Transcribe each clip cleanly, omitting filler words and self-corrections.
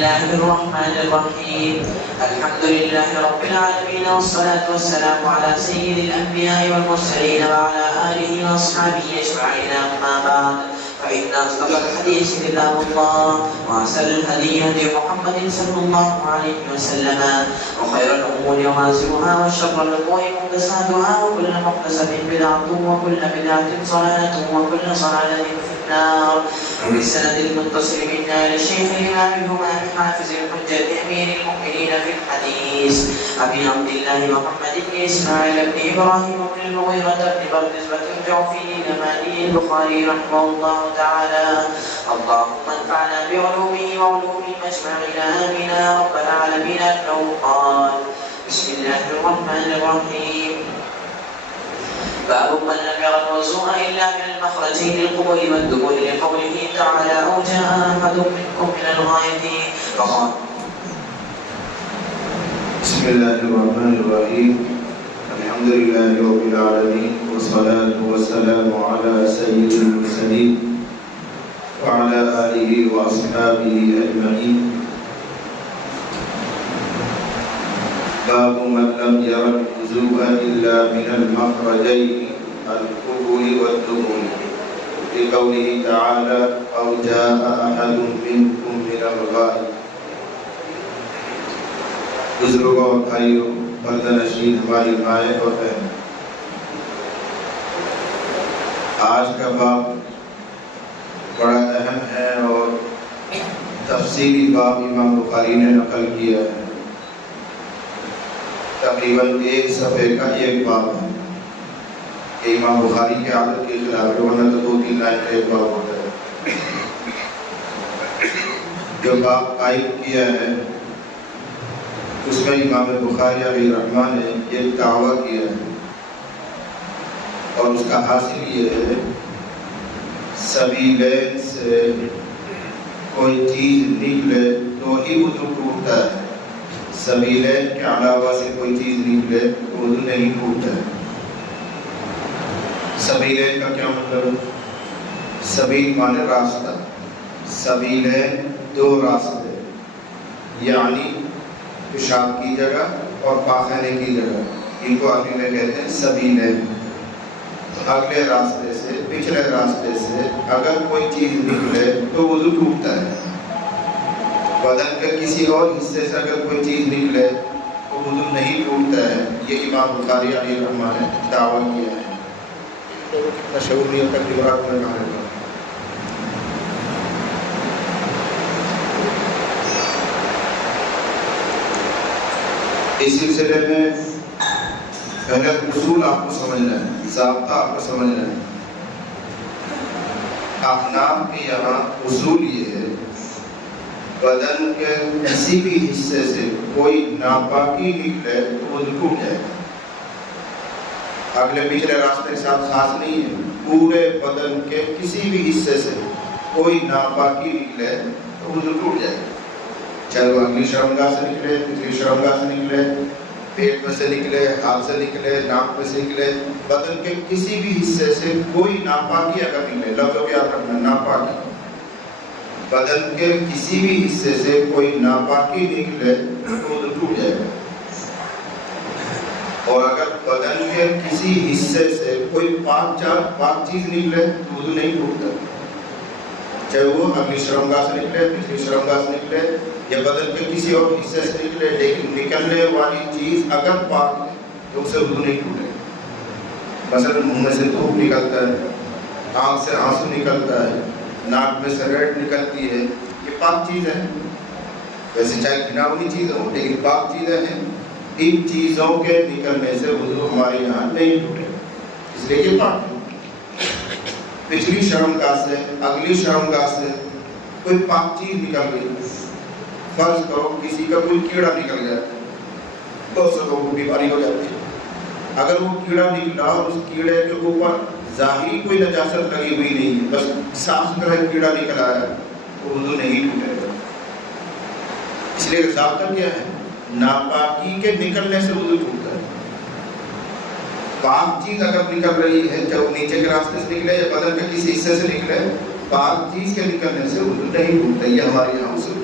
الله الرحمن الرحيم. الحمد لله رب العالمين، والصلاة والسلام على سيد الأنبياء والمرسلين وعلى آله وأصحابه أجمعين. أما بعد، فإن أصدق الحديث كتاب الله، وأحسن الهدي هدي محمد صلى الله عليه وسلم، وخير الأمور محدثاتها، وشر الأمور محدثاتها، وكل محدثة بدعة، وكل بدعة ضلالة، وكل ضلالة في النار. وبالسند المتصل منا إلى الشيخ الإمام الهمام حافظ الحجة أمير المؤمنين في الحديث أبي عبد الله محمد بن إسماعيل بن إبراهيم بن المغيرة بن بردزبة الجعفي اليماني البخاري رحمه الله تعالى. اللهم انفعنا بعلومه وعلومهم أجمعين، آمين يا رب العالمين. أنه قال: بسم الله الرحمن الرحيم. باب من لم ير الوضوء إلا من المخرجين القبل والدبر، لقوله تعالى: أو جاء أحد منكم من الغائط فقال. بسم الله الرحمن الرحيم. الحمد لله رب العالمين، والصلاة والسلام على سيد المرسلين وعلى آله وأصحابه أجمعين. باب من لم ير الوضوء إلا من المخرجين القبل والدبر، لقوله تعالى: أو جاء أحد منكم من الغائط. بزرگوں اور بھائیوں، پردہ نشین ہماری مائیں اور بہن، آج کا باب بڑا اہم ہے اور تفصیلی باب امام بخاری نے نقل کیا ہے. تقریباً ایک صفحے کا ایک باب ہے. یہ امام بخاری کے عادت کے خلاف ہے، ورنہ تو 2-3 لائن کا ایک باب ہوتا ہے. جو باب قائم کیا ہے اس میں امام بخاری علیہ الرحمہ نے ایک دعویٰ کیا ہے، اور اس کا حاصل یہ ہے: سبیلین سے کوئی چیز نکلے تو ہی وضو ٹوٹتا ہے. سبیلین کے علاوہ سے کوئی چیز نکلے تو وضو نہیں ٹوٹتا ہے. سبیلین کا کیا مطلب؟ سبیل مانے راستہ. سبیلین 2 راستے، یعنی پیشاب کی جگہ اور پاخانے کی جگہ، ان کو عربی میں کہتے ہیں سبیلین. اگلے راستے سے پچھلے راستے سے اگر کوئی چیز نکلے تو وضو ٹوٹتا ہے. بدن کے کسی اور حصے سے اگر کوئی چیز نکلے تو وضو نہیں ٹوٹتا ہے. یہ امام بخاری علیہ الرحمہ نے دعویٰ کیا ہے. کتنا شعور نہیں ہوتا کہ مراد میں کہا ہے. اس سلسلے میں پہلے اصول آپ کو سمجھنا ہے، ضابطہ آپ کو سمجھنا ہے. احناف کے یہاں اصول یہ ہے: بدن کے کسی بھی حصے سے کوئی ناپاکی نکلے تو وضو ٹوٹ جائے. اگلے پچھلے راستے کے ساتھ خاص نہیں ہے، پورے بدن کے کسی بھی حصے سے کوئی ناپاکی نکلے تو وضو ٹوٹ جائے. چاہے وہ اگلی شرمگاہ سے نکلے، پچھلی شرمگاہ سے نکلے، پیٹ میں سے نکلے، ہاتھ سے نکلے، ناک میں سے نکلے، بدن کے کسی بھی حصے سے کوئی ناپاکی اگر نکلے، لفظوں کو یاد رکھنا، ناپاکی. بدن کے کسی بھی حصے سے کوئی ناپاکی نکلے تو وضو ٹوٹ جائے گا. اور اگر بدن کے کسی حصے سے کوئی پاک چیز نکلے تو وضو نہیں ٹوٹتا. چاہے وہ اگلی شرمگاہ سے نکلے، پچھلی شرمگاہ سے نکلے، یا بدن کے کسی اور حصے سے نکلے، لیکن نکلنے والی چیز اگر پاک ہے تو اسے وضو نہیں ٹوٹے. مثلا منہ میں سے تھوک نکلتا ہے، آنکھ سے آنسو نکلتا ہے، ناک میں سے ریٹ نکلتی ہے، یہ پاک چیزیں ہیں. ویسے چاہے گناہی چیزیں ہوں لیکن پاک چیزیں ہیں. ان چیزوں کے نکلنے سے وضو ہمارے یہاں نہیں ٹوٹے، اس لیے یہ پاک ہے. پچھلی شرمگاہ سے اگلی شرمگاہ سے کوئی پاک چیز نکل گئی. فرض کرو کسی کا کوئی کیڑا نکل گیا، بہت سے لوگوں کو بیماری ہو جاتی ہے. اگر وہ کیڑا نکلا اور اس کیڑے کے اوپر ظاہری کوئی نجاست لگی ہوئی نہیں، بس صاف ستھرا کیڑا نکل آیا تو وضو نہیں ٹوٹے گا. اس لیے ضابطہ کیا ہے؟ ناپاکی کے نکلنے سے وضو ٹوٹتا ہے. پاک چیز اگر نکل رہی ہے، چاہے وہ نیچے کے راستے سے نکلے یا بدن کے کسی حصے سے نکلے، پاک چیز کے نکلنے سے وضو نہیں ٹوٹتا. یہ ہمارے یہاں اصول.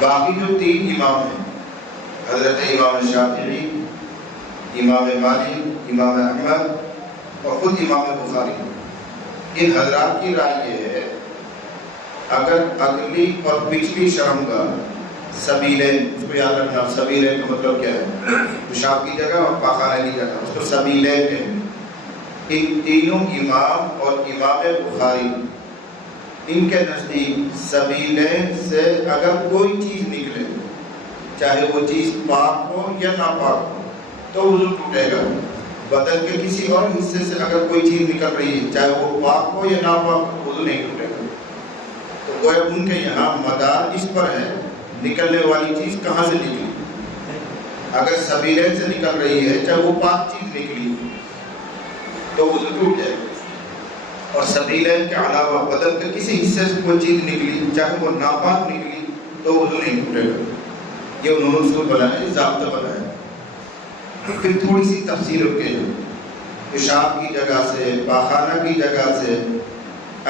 باقی جو 3 امام ہیں، حضرت امام شافعی، امام مالک، امام احمد اور خود امام بخاری، ان حضرات کی رائے یہ ہے اگر اگلی اور پچھلی شرمگاہ سبیلین، اس کو یاد رکھنا، سبیلین کا مطلب کیا ہے؟ پیشاب کی جگہ اور پاخانہ کی جگہ، اس کو سبیلین کہیں۔ ان تینوں امام اور امام بخاری، ان کے نزدیک سبیلین سے اگر کوئی چیز نکلے، چاہے وہ چیز پاک ہو یا ناپاک ہو، تو وضو ٹوٹے گا۔ بدن کے کسی اور حصے سے اگر کوئی چیز نکل رہی ہے، چاہے وہ پاک ہو یا ناپاک ہو، وضو نہیں ٹوٹے گا۔ تو گویا ان کے یہاں مدار اس پر ہے نکلنے والی چیز کہاں سے نکلی۔ اگر سبیلین سے نکل رہی ہے، چاہے وہ پاک چیز نکلی، تو وضو ٹوٹ جائے گا۔ اور سبیلین کے علاوہ بدن کے کسی حصے سے کوئی چیز نکلی، چاہے وہ ناپاک نکلی، تو وضو نہیں ٹوٹے گا۔ یہ انہوں نے اصول بنایا، یہ ضابطہ بنایا۔ پھر تھوڑی سی تفصیل کے پیشاب کی جگہ سے، پاخانہ کی جگہ سے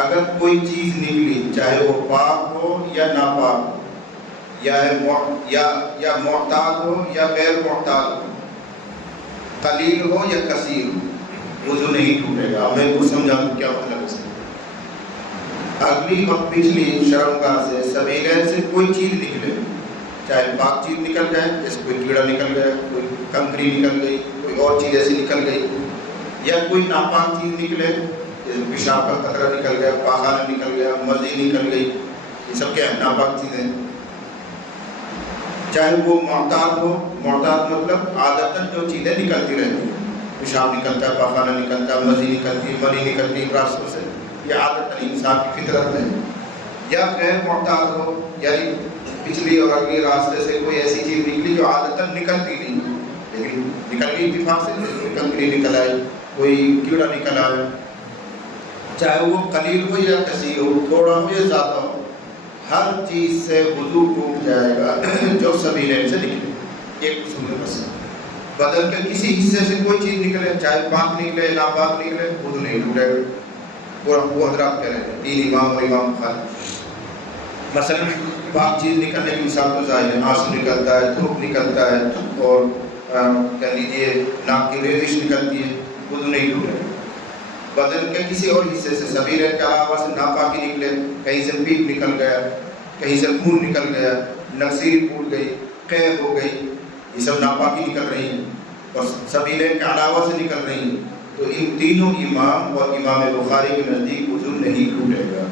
اگر کوئی چیز نکلی، چاہے وہ پاک ہو یا ناپاک، یا معتاد ہو یا غیر معتاد ہو، قلیل ہو یا کثیر ہو، وضو نہیں ٹوٹے گا۔ میں کو سمجھا دوں کیا مطلب اس کا۔ اگلی اور پچھلی شرمگاہ سے، سبیلین سے کوئی چیز نکلے، چاہے پاک چیز نکل جائے، جیسے کوئی کیڑا نکل گیا، کوئی کنکری نکل گئی، کوئی اور چیز ایسی نکل گئی، یا کوئی ناپاک چیز نکلے، جیسے پیشاب کا قطرہ نکل گیا، پاخانہ نکل گیا، مزی نکل گئی، یہ سب کیا ہے؟ ناپاک چیزیں۔ چاہے وہ معتاد ہو، معتاد مطلب عادتاً جو چیزیں نکلتی رہتی ہیں، پیشاب نکلتا ہے، پاخانہ نکلتا ہے، مزی نکلتی ہے، منی نکلتی ہے راستوں سے، یہ عادتاً انسان کی فطرت میں۔ یا غیر معتاد ہو، یعنی پچھلی اور اگلی راستے سے کوئی ایسی چیز نکلی جو عادتاً نکلتی نہیں، لیکن نکل گئی اتفاق سے، کوئی کنکری نکل آئی، کوئی کیڑا نکل آیا، چاہے وہ قلیل ہو یا کثیر ہو، تھوڑا ہو یا زیادہ ہو، ہر چیز سے وضو ٹوٹ جائے گا جو سبیلین سے نکلے۔ ایک اصول ہے بس۔ بدن کے کسی حصے سے کوئی چیز نکلے، چاہے پاک نکلے ناپاک نکلے، وضو نہیں ٹوٹے گا۔ وہ حضرات کہہ رہے ہیں، 3 امام اور امام بخاری۔ مثلا پاک چیز نکلنے کی مثال تو ظاہر ہے، آنسو نکلتا ہے، تھوک نکلتا ہے، اور کہہ لیجیے ناک کی ریزش نکلتی ہے، وضو نہیں ٹوٹے گا۔ بدن کے کسی اور حصے سے، سبیلین کے علاوہ سے ناپاکی نکلے، کہیں سے پیپ نکل گیا، کہیں سے خون نکل گیا، نکسیری پھوٹ گئی، قید ہو گئی، یہ سب ناپاکی نکل رہی ہیں اور سبیلین کے علاوہ سے نکل رہی ہیں، تو ان تینوں امام اور امام بخاری کے نزدیک وضو نہیں ٹوٹے گا۔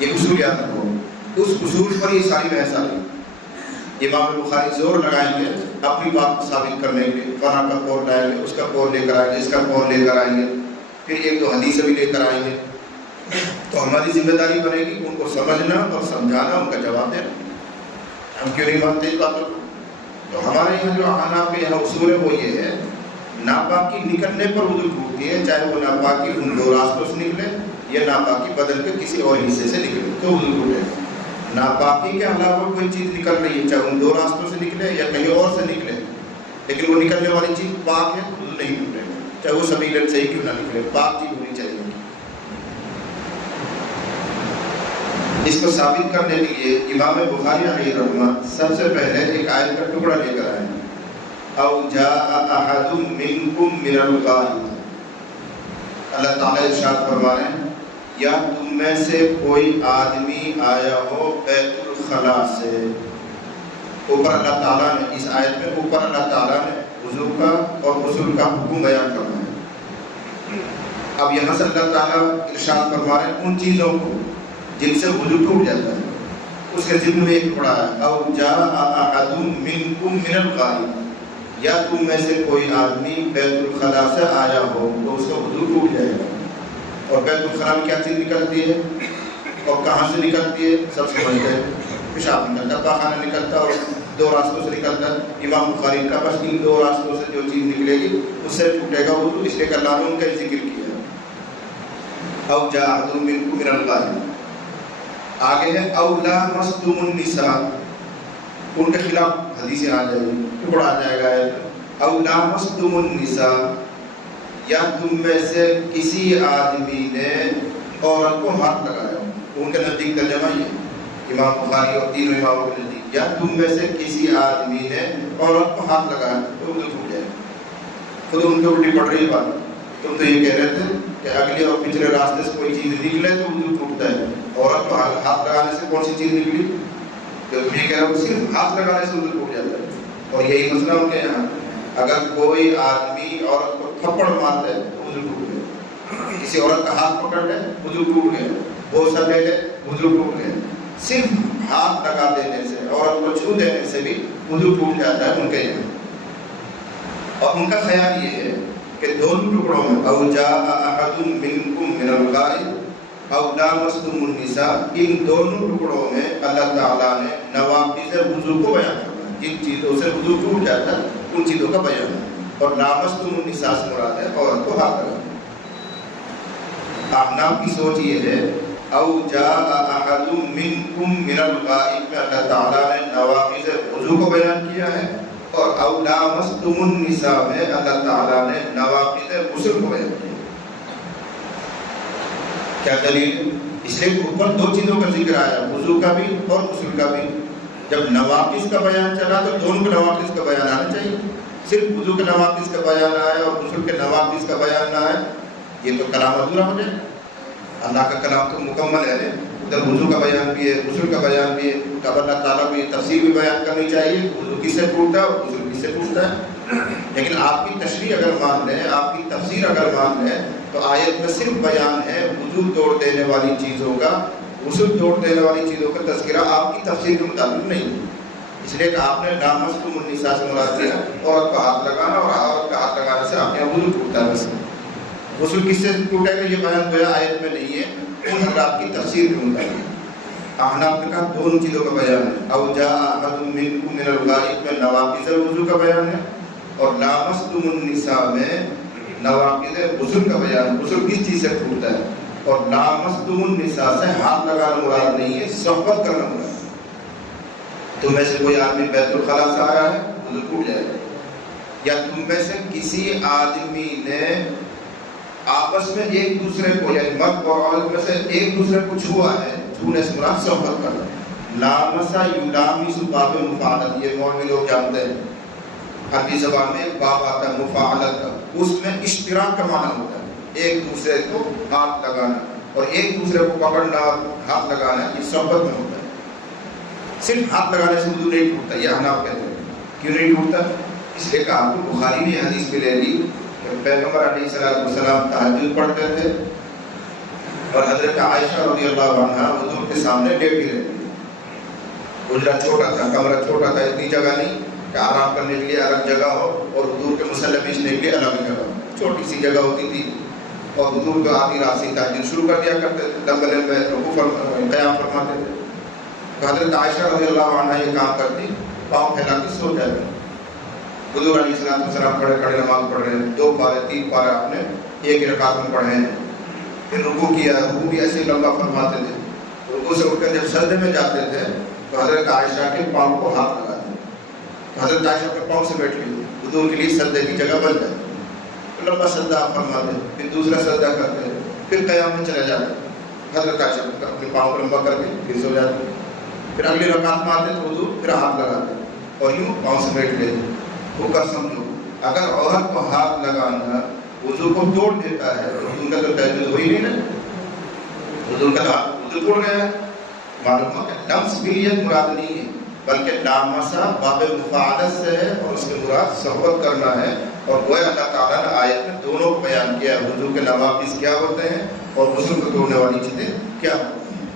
یہ اصول یاد رکھو، اس اصول پر یہ ساری بحث آ رہی۔ امام بخاری زور لگائیں گے اپنی بات کو ثابت کرنے کے لیے، فلاں کا قول لائیں گے، اس کا قول لے کر آئیں گے، اس کا قول لے کر آئیں گے، پھر 1-2 حدیثیں بھی لے کر آئیں گے، تو ہماری ذمہ داری بنے گی ان کو سمجھنا اور سمجھانا، ان کا جواب دینا۔ ہم کیوں نہیں مانتے اس باتوں کو؟ تو ہمارے یہاں جو احناف کے یہاں اصول ہے وہ یہ ہے، ناپاکی نکلنے پر وضو ٹوٹتی ہے، چاہے وہ ناپاکی ان 2 راستوں سے نکلے یا ناپاکی بدن کے کسی اور حصے سے نکلے، تو وضو ٹوٹے گا۔ ناپاکی کے علاوہ کوئی چیز نکل رہی ہے، چاہے ان 2 راستوں سے نکلے یا کہیں اور سے نکلے، لیکن وہ نکلنے والی چیز پاک ہے، وضو نہیں ٹوٹے گا، چاہے وہ سبیلین سے ہی کیوں نہ نکلے، پاک چیز ہونی چاہیے۔ اس کو ثابت کرنے کے لیے امام بخاری علیہ رحمہ سب سے پہلے ایک آیت کا ٹکڑا لے کر آئے، او جاء احد منکم من الغائط۔ اللہ تعالیٰ ارشاد فرما رہے ہیں، یا تم میں سے کوئی آدمی آیا ہو بیت الخلا سے۔ اوپر اللہ تعالیٰ نے اس آیت میں اوپر اللہ تعالیٰ نے وضو کا اور غسل کا حکم بیان فرمایا۔ اب یہاں سے اللہ تعالیٰ ارشاد فرما رہے ہیں ان چیزوں کو جن سے وضو ٹوٹ جاتا ہے، اس کے ذکر میں ایک پڑا ہے، او جاء احد منکم من الغائط، یا تم میں سے کوئی آدمی بیت الخلا سے آیا ہو تو اس کا وضو ٹوٹ جائے گا۔ اور بیت الخلا میں کیا چیز نکلتی ہے اور کہاں سے نکلتی ہے سب سمجھتے ہیں، پیشاب نکلتا ہے، پاخانہ نکلتا ہے اور 2 راستوں سے نکلتا ہے۔ امام بخاری کا بس ان 2 راستوں سے جو چیز نکلے گی اس سے ٹوٹے گا وضو، اس لیے کہ اللہ نے ان کا ذکر کیا۔ او جاء احد منکم من الغائط، آگے ہے او لامستم النساء، ان کے خلاف حدیثیں آ جائے گی، ٹکڑا آ جائے گا، او لامستم النساء، یا تم میں سے کسی آدمی نے عورت کو ہاتھ لگایا ہو۔ ان کے نزدیک ترجمہ یہ امام بخاری اور تینوں اماموں کے نزدیک، یا تم میں سے کسی آدمی نے عورت کو ہاتھ لگایا تو وضو ٹوٹ جائے. خود ان کو الٹی پڑ رہی بات. تم تو یہ کہہ رہے تھے کہ اگلے اور پچھلے راستے سے کوئی چیز نکلے تو وضو ٹوٹتا ہے. عورت کو ہاتھ لگانے سے کون سی چیز نکلی؟ جو تم یہ کہہ رہے ہو صرف ہاتھ لگانے سے وضو ٹوٹ جاتا ہے. اور یہی مسئلہ ان کے یہاں، اگر کوئی آدمی عورت کو تھپڑ مار دے تو وضو ٹوٹ گیا. کسی عورت کا ہاتھ پکڑ لے وضو ٹوٹ گیا. بوسہ لے لے وضو ٹوٹ گیا. صرف ہاتھ لگا دینے سے، عورت کو چھو دینے سے بھی وضو ٹوٹ جاتا ہے ان کے یہاں. اور ان کا خیال یہ ہے کہ دونوں ٹکڑوں میں او جاء احد منکم من الغائط او لامستم النساء، ان دونوں ٹکڑوں میں اللہ تعالیٰ نے نواقض وضو کو بیان کرنا ہے. جن چیزوں سے وضو ٹوٹ جاتا ہے ان چیزوں کا بیان ہے. اور لامستم النساء سے مراد ہے عورت کو ہاتھ لگانا. احناف کی سوچ یہ ہے او جاء احد منکم من الغائط میں اللہ تعالیٰ نے نواقض وضو کو بیان کیا ہے، اور او لامستم النساء میں اللہ تعالیٰ نے نواقض غسل کو بیان کیا. کیا دلیل؟ اس لیے اوپر دو چیزوں کا ذکر آیا، وضو کا بھی اور غسل کا بھی. جب نواقض کا بیان چلا تو دونوں کے نواقض کا بیان آنا چاہیے. صرف وضو کے نواقض کا بیان آئے اور غسل کے نواقض کا بیان نہ آئے یہ تو کلام ادھورا ہو جائے. اللہ کا کلام تو مکمل ہے. ادھر وضو کا بیان بھی ہے، غسل کا بیان بھی ہے. تب اللہ تعالیٰ کو یہ تفسیر بھی بیان کرنی چاہیے وضو کس سے ٹوٹتا ہے اور غسل کس سے ٹوٹتا ہے. لیکن آپ کی تشریح اگر مان لیں، آپ کی تفسیر اگر مان لیں تو آیت میں صرف بیان ہے وضو توڑ دینے والی چیزوں کا، غسل توڑ دینے والی چیزوں کا تذکرہ آپ کی تفسیر کے مطابق نہیں. اس لیے کہ آپ نے لامستم النساء سے مراد دیا عورت کا ہاتھ لگانا، اور عورت کا ہاتھ لگانے سے آپ کے وضو ٹوٹتا ہے. بس غسل کس سے ٹوٹے گا یہ بیان گویا آیت میں نہیں ہے، ان حضرات کی تفسیر کے مطابق. احناف نے کہا دونوں چیزوں کا بیان ہے. او جاء احد منکم من الغائط میں نواقض وضو کا بیان ہے، اور لامستم النساء میں نواقض غسل کا بیان. غسل کس چیز سے ٹوٹتا ہے؟ اور لامستم النساء سے ہاتھ لگانا مراد نہیں ہے، صحبت کرنا مراد. تم میں سے کوئی آدمی بیت الخلاء سے آیا ہے وضو ٹوٹ جائے گا. یا تم میں سے کسی آدمی نے آپس میں ایک دوسرے کو، یعنی مرد اور عورت میں سے ایک دوسرے کو چھوا ہے، چھونے سے مراد صحبت کرنا. لامسا یلامس باب مفاعلت، یہ مولوی لوگ جانتے ہیں. عربی زبان میں ایک باب آتا ہے مفاعلت کا، اس میں اشتراک کا معنی ہوتا ہے ایک دوسرے کو ہاتھ لگانا، اور ایک دوسرے کو پکڑنا اور ہاتھ لگانا یہ صحبت میں ہوتا ہے. صرف ہاتھ لگانے سے وضو نہیں ٹوٹتا. یہ احناف کہتے ہیں. کیوں نہیں ٹوٹتا؟ اس لیے کہ آپ کو بخاری میں حدیث بھی لے لی کہ پیغمبر علیہ السلام تہجد پڑھتے تھے اور حضرت عائشہ رضی اللہ عنہا حضور کے سامنے لیٹی رہتی. حجرہ چھوٹا تھا، کمرہ چھوٹا تھا، اتنی جگہ نہیں کہ آرام کرنے کے لیے الگ جگہ ہو اور حضور کے مصلی بیچنے کے لیے الگ جگہ ہو. چھوٹی سی جگہ ہوتی تھی اور حضور کو آدھی رات سے تہجد شروع کر دیا کرتے تھے، لمبے لمبے رکوع قیام فرماتے تھے. تو حضرت عائشہ رضی اللہ عنہا یہ کام کرتی، پاؤں پھیلا کے سو جاتے. حضور علیہ السلام کھڑے کھڑے نماز پڑھ رہے ہیں، 2 پارے 3 پارے آپ نے ایک رکعت میں پڑھے ہیں. پھر رکوع کیا، رکوع بھی ایسے لمبا فرماتے تھے. رکوع سے اٹھ کر جب سجدے میں جاتے تھے تو حضرت عائشہ کے پاؤں کو ہاتھ لگاتے. تو حضرت عائشہ کے پاؤں سے بیٹھ گئی، حضور کے لیے سجدے کی جگہ بن جائے. تو لمبا سجدہ آپ فرماتے، پھر دوسرا سجدہ کرتے، پھر قیام میں چلے جاتے. حضرت عائشہ اپنے پاؤں کو لمبا کر کے پھر سو جاتے. پھر اگلی رکعت میں آتے تو حضور پھر ہاتھ لگاتے اور یوں پاؤں سے بیٹھ لیتے. وہ کر سمجھو اگر عورت کو ہاتھ لگانا وضو کو توڑ دیتا ہے تو حضور کا تو تہجد ہو ہی نہیں نا. حضور کا وضو توڑ گیا ہے. معلوم ہو کہ لمس بلیت مراد نہیں ہے بلکہ لامسا باب مفاعلت سے ہے اور اس کے مراد صحبت کرنا ہے. اور گویا اللہ تعالیٰ نے آیت میں دونوں کو بیان کیا ہے، وضو کے نواقض کیا ہوتے ہیں اور غسل کو توڑنے والی چیزیں کیا ہوتی ہیں.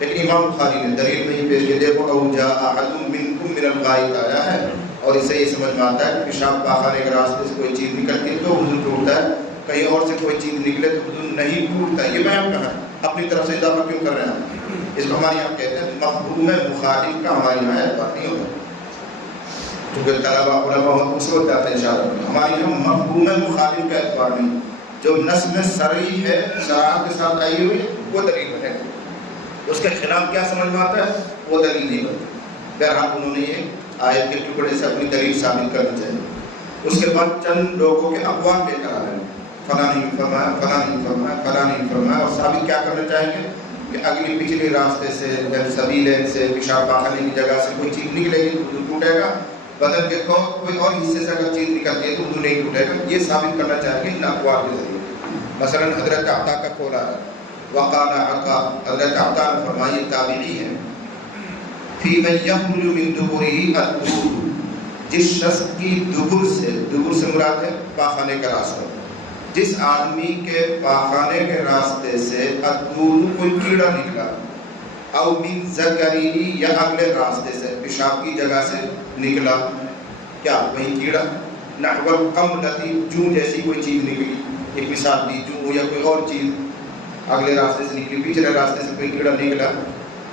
لیکن امام بخاری نے دلیل میں ہی پیش کیا، دیکھو او جاء احد منکم من الغائط آیا ہے اور اس سے یہ سمجھ میں آتا ہے کہ پیشاب پاخانے کے راستے سے کوئی چیز نکلتی ہے تو وضو ٹوٹتا ہے، کہیں اور سے کوئی چیز نکلے تو وضو نہیں ٹوٹتا. یہ بیان کہاں ہے؟ اپنی طرف سے اضافہ کیوں کر رہے ہیں؟ اس کو ہمارے یہاں کہتے ہیں مفہوم مخالف کا ہمارے یہاں اعتبار نہیں ہوتا. چونکہ طلبہ علماء اس وقت آتے ہیں اشارہ، ہمارے یہاں مفہوم مخالف کا اعتبار نہیں. جو نص میں صریح ہے، صراحت کے ساتھ آئی ہوئی وہ دلیل بنے گا. اس کے خلاف کیا سمجھ میں آتا ہے وہ دلیل نہیں بنتی. بہرحال انہوں نے یہ آیت کے ٹکڑے سے اپنی دلیل ثابت کرنی چاہیے. اس کے بعد چند لوگوں کے اقوال لے کر آ رہے ہیں، فلاں نہیں فرمایا، فلاں نہیں فرمایا، فلاں نہیں فرمایا، اور ثابت کیا کرنا چاہیں گے کہ اگلی پچھلی راستے سے سبیلین سے پیشاب پاخانے کی جگہ سے کوئی چیز نکلے گی تو وضو ٹوٹے گا، بدن کے کوئی اور حصے سے اگر چیز نکلتی ہے تو وضو نہیں ٹوٹے گا. یہ ثابت کرنا چاہیں گے ان اقوال کے ذریعے. مثلا حضرت عطا کا قول ہے، وقال عطا، حضرت عطا نے فرمایا، تابعی ہے، فی من یخرج من دبرہ الدبر، جس شخص کی دبر سے مراد ہے پاخانے کا راستہ، جس آدمی کے پاخانے کے راستے سے الدبر کوئی کیڑا نکلا، او من ذکری، یا اگلے راستے سے پیشاب کی جگہ سے نکلا، کیا وہی کیڑا، نحو القملۃ، جوں جیسی کوئی چیز نکلی، ایک مثال دی، جوں یا کوئی اور چیز اگلے راستے سے نکلی، پچھلے راستے سے کوئی کیڑا نکلا،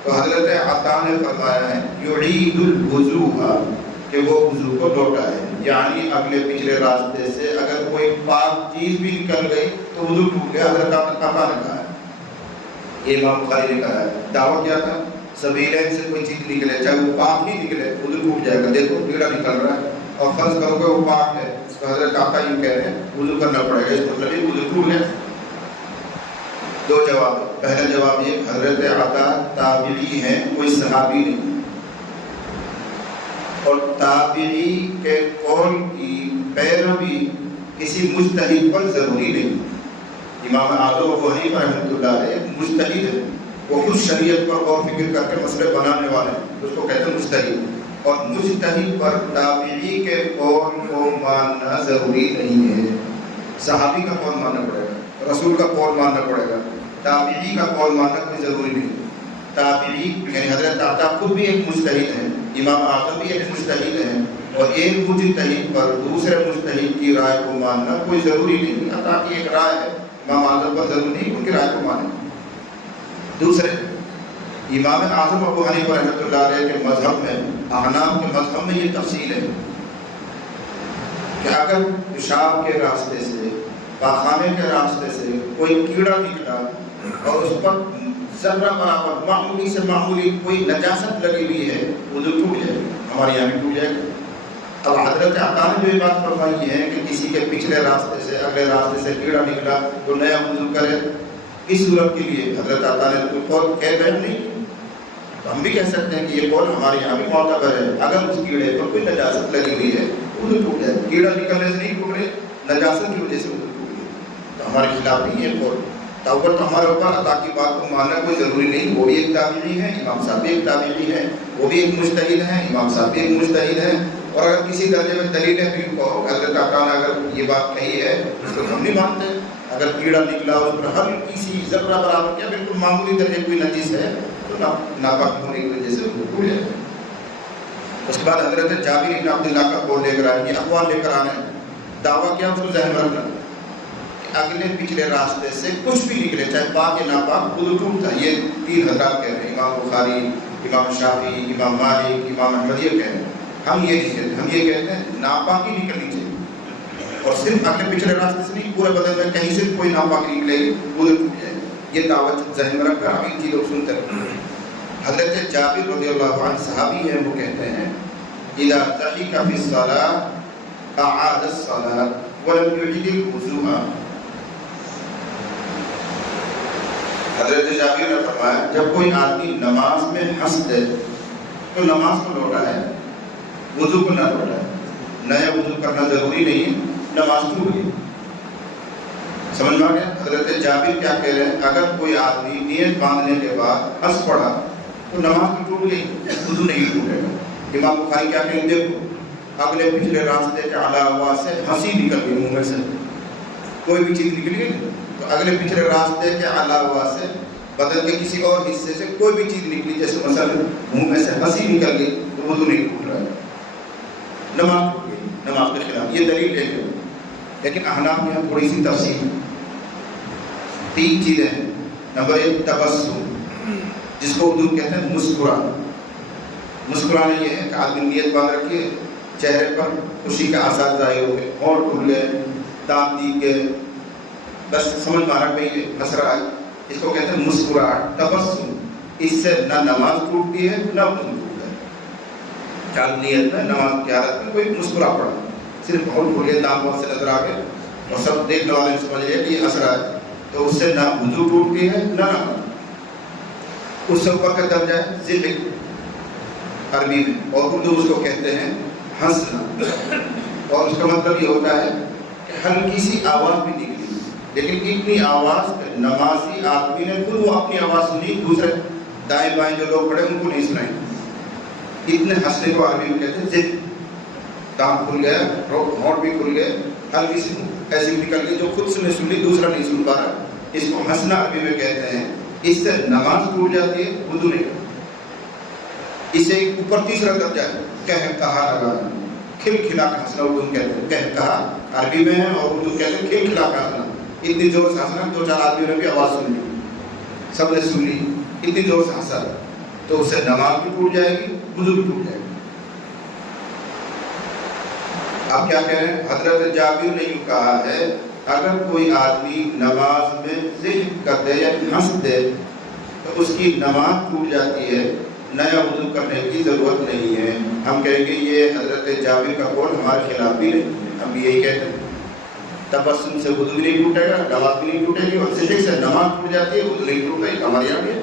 تو حضرت عطا نے فرمایا ہے یعید الوضوء، کہ وہ وضو کو لوٹائے. یعنی اگلے پچھلے راستے سے اگر کوئی پاک چیز بھی نکل گئی تو وضو ٹوٹ گیا. حضرت عطا نے کہا ہے، یہ امام بخاری نے کہا ہے. دعویٰ کیا تھا؟ سبیلین سے کوئی چیز نکلے، چاہے وہ پاک ہی نکلے، وضو ٹوٹ جائے گا. دیکھو کیڑا نکل رہا ہے اور فرض کرو کہ وہ پاک ہے، تو حضرت عطا یہ کہہ رہے ہیں وضو کرنا پڑے گا، اس مطلب یہ وضو ٹوٹ گیا. دو جواب. پہلا جواب یہ، حضرت عطا تابعی ہیں، کوئی صحابی نہیں، اور تابعی کے قول کی پیروی کسی مجتہد پر ضروری نہیں. امام اعظم ابو حنیفہ رحمۃ اللہ علیہ مجتہد ہے، وہ خود شریعت پر غور فکر کر کے مسئلے بنانے والے ہیں، اس کو کہتے ہیں مجتہد. اور مجتہد پر تابعی کے قول کو ماننا ضروری نہیں ہے. صحابی کا قول ماننا پڑے گا، رسول کا قول ماننا پڑے گا، تابعی کا قول ماننا کوئی ضروری نہیں. تابعی یعنی حضرت عطا خود بھی ایک مجتہد ہیں، امام اعظم بھی ایک مجتہد ہیں، اور ایک مجتہد پر دوسرے مجتہد کی رائے کو ماننا کوئی ضروری نہیں. عطا کی ایک رائے ہے، امام اعظم پر ضروری نہیں ان کی رائے کو مانیں. دوسرے، امام اعظم ابو حنیفہ رحمۃ اللہ علیہ کے مذہب میں، احناف کے مذہب میں یہ تفصیل ہے کہ اگر پیشاب کے راستے سے، پاخانے کے راستے سے کوئی کیڑا نکلا اور اس پر ذرہ برابر معمولی سے معمولی کوئی نجاست لگی ہوئی ہے، وضو ٹوٹ جائے گا. ہمارے یہاں بھی ٹوٹ جائے گا. اب حضرت عطا نے جو یہ بات فرمائی ہے کہ کسی کے پچھلے راستے سے اگلے راستے سے کیڑا نکلا تو نیا وضو کرے، اس صورت کے لیے حضرت عطا نے کوئی قول کہہ بیان نہیں کی. تو ہم بھی کہہ سکتے ہیں کہ یہ قول ہمارے یہاں بھی معتبر ہے. اگر اس کیڑے پر کوئی نجاست لگی ہوئی ہے وضو ٹوٹ جائے. کیڑا نکلنے سے نہیں ٹوٹ رہے، نجاست کی وجہ سے وضو ٹوٹ گیا. تو ہمارے خلاف نہیں ہے قول. تو ہمارے اوپر عطا کی بات کو ماننا کوئی ضروری نہیں. وہ بھی ایک تابعی ہے، امام صاحب بھی ایک تابعی ہے، وہ بھی ایک مجتہد ہیں، امام صاحب بھی ایک مجتہد ہیں. اور اگر کسی درجے میں دلیلیں بھی کہو، حضرت عطا نے اگر یہ بات کہی ہے اس کو ہم نہیں مانتے. اگر کیڑا نکلا اس پر ہر کسی ذرہ برابر کیا بالکل معمولی درجے کوئی نجیس ہے تو ناپاک ہونے کی وجہ سے وہ ٹوٹ جائے. اس کے بعد حضرت جابر بن عبداللہ کا قول لے کر آئے، یہ اقوال لے کر آنے. دعویٰ کیا اس کو ذہن میں رکھنا، اگلے پچھلے راستے سے کچھ بھی نکلے چاہے پاک یا ناپاک وضو ٹوٹتا ہے. یہ تین حضرات کہہ رہے ہیں، امام بخاری، امام شافعی، امام مالک، امام احمد یہ کہہ رہے ہیں. ہم یہ نہیں کہتے، ہم یہ کہتے ہیں ناپاکی نکلنی چاہیے، اور صرف اگلے پچھلے راستے سے نہیں، پورے بدن میں کہیں سے کوئی ناپاکی نکلے گی وضو ٹوٹ جائے. یہ دعوت ذہن میں رکھ کر ہم ان چیزوں کو سنتے ہیں. حضرت جابر رضی اللہ عنہ صحابی ہیں، وہ کہتے ہیں اذا ضحك في الصلاة اعاد الصلاة ولم يعد الوضوء. حضرت جابر نے فرمایا جب کوئی آدمی نماز میں ہنس دے تو نماز کو لوٹائے، وضو کو نہ لوٹائے. نیا وضو کرنا ضروری نہیں ہے، نماز ٹوٹ گئی. سمجھ میں آ گیا؟ حضرت جابر کیا کہہ رہے ہیں، اگر کوئی آدمی نیت باندھنے کے بعد ہنس پڑا تو نماز تو ٹوٹ گئی، وضو نہیں ٹوٹے گا. امام بخاری کیا کہیں، دیکھو اگلے پچھلے راستے کے علاوہ سے ہنسی نکل گئی منہ میں سے، کوئی بھی چیز نکل گئی تو اگلے پچھلے راستے کے علاوہ سے بدن کے کسی اور حصے سے کوئی بھی چیز نکلی، جیسے مثلا منہ میں سے ہنسی نکل گئی تو وضو نہیں ٹوٹ رہا ہے، نماز ٹوٹ گئی. نماز کے خلاف یہ دلیل ہے. لیکن احناف میں تھوڑی سی تفصیل، تین چیزیں ہیں. نمبر ایک تبسم، جس کو اردو کہتے ہیں مسکرانا. مسکرانا یہ ہے کہ آدمی نیت باندھ رکھے، چہرے پر خوشی کا آثار ظاہر ہو گئے، ہونٹ کھل گئے، دانت دیکھ گئے، بس سمجھ میں آ رہا کہ یہ ہنس رہا ہے، اس کو کہتے ہیں مسکراہٹ، تبسم. اس سے نہ نماز ٹوٹتی ہے نہ وضو ٹوٹتا ہے. چار نیت میں نماز کی حالت میں کوئی مسکرا پڑا، صرف ہونٹ کھل گئے، دانت بہت سے نظر آ گئے اور سب دیکھنے والے سمجھ لیا کہ یہ ہنس رہا ہے، تو اس سے نہ وضو ٹوٹتی ہے نہ نماز. اس سے اوپر کا درجہ ہے ضحک عربی میں، اور اردو اس کو کہتے ہیں ہنسنا، اور اس کا مطلب یہ ہوتا ہے کہ ہلکی سی آواز بھی نکلی، لیکن اتنی آواز نمازی آدمی نے خود وہ اپنی آواز سنی، دوسرے دائیں بائیں جو لوگ کھڑے ان کو نہیں سنائی، اتنے ہنسنے کو عربی میں کہتے ہیں ضحک، دانت کھل گیا، ہونٹ بھی کھل گئے، ہلکی سی ایسی نکل گئی جو خود سے نے سن لی دوسرا نہیں سن پا رہا، اس کو ہنسنا عربی میں کہتے ہیں۔ اس سے نماز ٹوٹ جاتی ہے، وضو نہیں کرتا۔ اسے اوپر تیسرا درجہ ہے کہہ کہا لگانا، کھل کھلا کے ہنسنا اردو میں کہتے ہیں، کہہ کہا عربی میں ہے اور اردو کہتے ہیں کھل کھلا کے ہنسنا، اتنی زور سے ہنسنا دو چار آدمیوں نے بھی آواز سن لی، سب نے سن لی، اتنی زور سے ہنسا تو اس سے نماز بھی ٹوٹ جائے گی، وضو بھی ٹوٹ جائے گی۔ اب کیا کہہ رہے ہیں؟ حضرت جابر نے یوں کہا ہے اگر کوئی آدمی نماز میں ضحک کر دے یا ہنس دے تو اس کی نماز ٹوٹ جاتی ہے، نیا وضو کرنے کی ضرورت نہیں ہے۔ ہم کہیں گے یہ حضرت جابر کا قول ہمارے خلاف بھی نہیں، ہم بھی یہی کہتے ہیں تبسم سے وضو بھی نہیں ٹوٹے گا، نماز بھی نہیں ٹوٹے گی، اور ضحک سے نماز ٹوٹ جاتی ہے، وضو نہیں ٹوٹے گی، ہمارے یہاں بھی ہے۔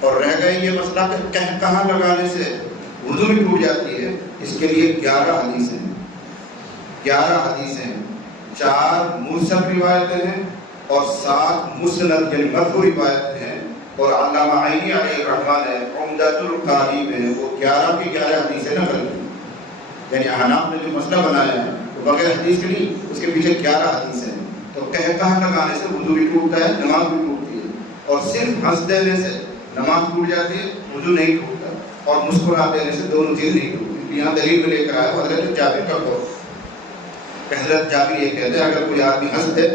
اور رہ گئے یہ مسئلہ کہ کہہ کہا لگانے سے وضو بھی ٹوٹ جاتی ہے، اس کے لیے 11 حدیثیں، 11 حدیثیں، 4 مرسل روایتیں ہیں اور 7 مسند یعنی مرفوع روایتیں ہیں، اور علامہ عینی علیہ الرحمٰن نے عمدۃ القاری میں وہ 11 کی 11 حدیثیں نقل کی، یعنی احناف نے جو مسئلہ بنایا ہے وہ بغیر حدیث کے نہیں، اس کے پیچھے 11 حدیثیں ہیں۔ تو کہہ کہا لگانے سے وضو بھی ٹوٹتا ہے، نماز بھی ٹوٹتی ہے، اور صرف ہنس دینے سے نماز ٹوٹ جاتی ہے، وضو نہیں ٹوٹتا، اور مسکرا دینے سے دونوں چیز نہیں ٹوٹتی۔ یہاں دلیل میں لے کر آیا حضرت جابر کا قول، حضرت جابر یہ کہتے ہیں اگر کوئی آدمی ہنس دے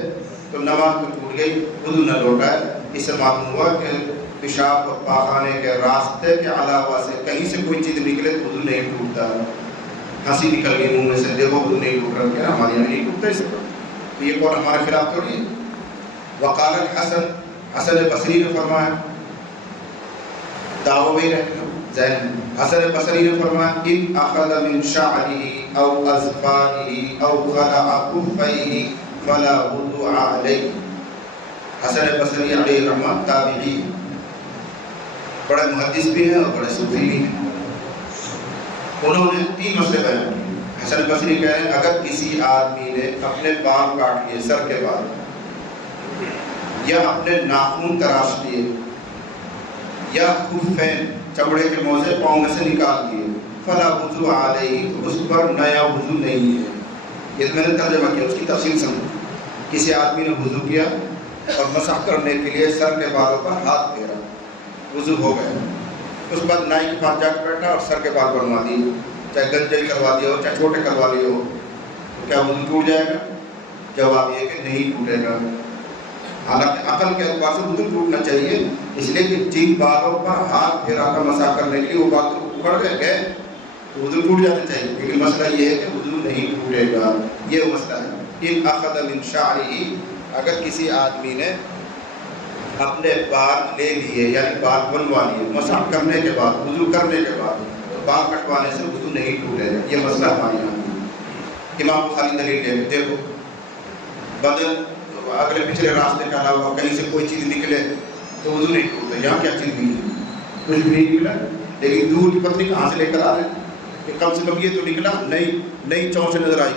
تو نماز تو ٹوٹ گئی، وضو نہ لوٹائے۔ اس سے معلوم ہوا کہ پیشاب اور پاخانے کے راستے کے علاوہ سے کہیں سے کوئی چیز نکلے تو وضو نہیں ٹوٹتا۔ ہنسی نکل گئی منہ میں سے، دیکھو وضو نہیں ٹوٹ رہا، کہنا ہمارے یہاں نہیں ٹوٹتا، اس سے یہ قول ہمارے خلاف تھوڑی ہے۔ وقال الحسن، حسن بصری نے فرمایا، دعوی بھی رہتے ہیں ذہن میں، حسن بصری نے فرمایا ان اخذ من شعره او اظفاره او خلع خفيه فلا وضوء علیہ۔ حسن بصری علیہ الرحمہ تابعی، بڑے محدث بھی ہیں اور بڑے صوفی بھی ہیں، انہوں نے 3 مسئلے بیان کیے۔ حسن بصری کہہ رہے ہیں اگر کسی آدمی نے اپنے بال کاٹ لیے، سر کے بال، یا اپنے ناخن تراش لیے، یا خفین چمڑے کے موزے پاؤں میں سے نکال دیے، فلا وضو علیہ، تو اس پر نیا وضو نہیں ہے۔ یہ میں نے ترجمہ کیا، اس کی تفصیل سمجھو۔ کسی آدمی نے وضو کیا اور مسح کرنے کے لیے سر کے بالوں پر ہاتھ پھیرا، وضو ہو گیا، اس کے بعد نائی کے پاس جا کے بیٹھا اور سر کے بال بنوا دیے، چاہے گنجائی کروا دیا ہو چاہے چھوٹے کروا لیے ہو، تو کیا وضو ٹوٹ جائے گا؟ جواب یہ کہ نہیں ٹوٹے گا۔ حالانکہ عقل کے اعتبار سے وضو ٹوٹنا چاہیے، اس لیے کہ جن بالوں پر ہاتھ پھیرا کر مسح کرنے کے لیے وہ بال تو اکھڑ گئے تو وضو ٹوٹ جانا چاہیے، لیکن مسئلہ یہ ہے کہ وضو نہیں ٹوٹے گا، یہ مسئلہ ہے۔ ان اخذ من شعرہ، اگر کسی آدمی نے اپنے بال لے لیے یعنی بال بنوا لیے مسح کرنے کے بعد، وضو کرنے کے بعد، تو بال کٹوانے سے وضو نہیں ٹوٹے گا، یہ مسئلہ ہمارے یہاں۔ امام بخاری دلیل لے کے دیکھو، بدن اگلے پچھلے راستے کے علاوہ کہیں سے کوئی چیز نکلے تو وضو نہیں ٹوٹتا، یہاں کیا چیز نکلی؟ کچھ بھی نہیں نکلا، لیکن دودھ کی پتلی کہاں سے لے کر آ رہے ہیں کہ کم سے کم یہ تو نکلا، نئی چونچ نظر آئی،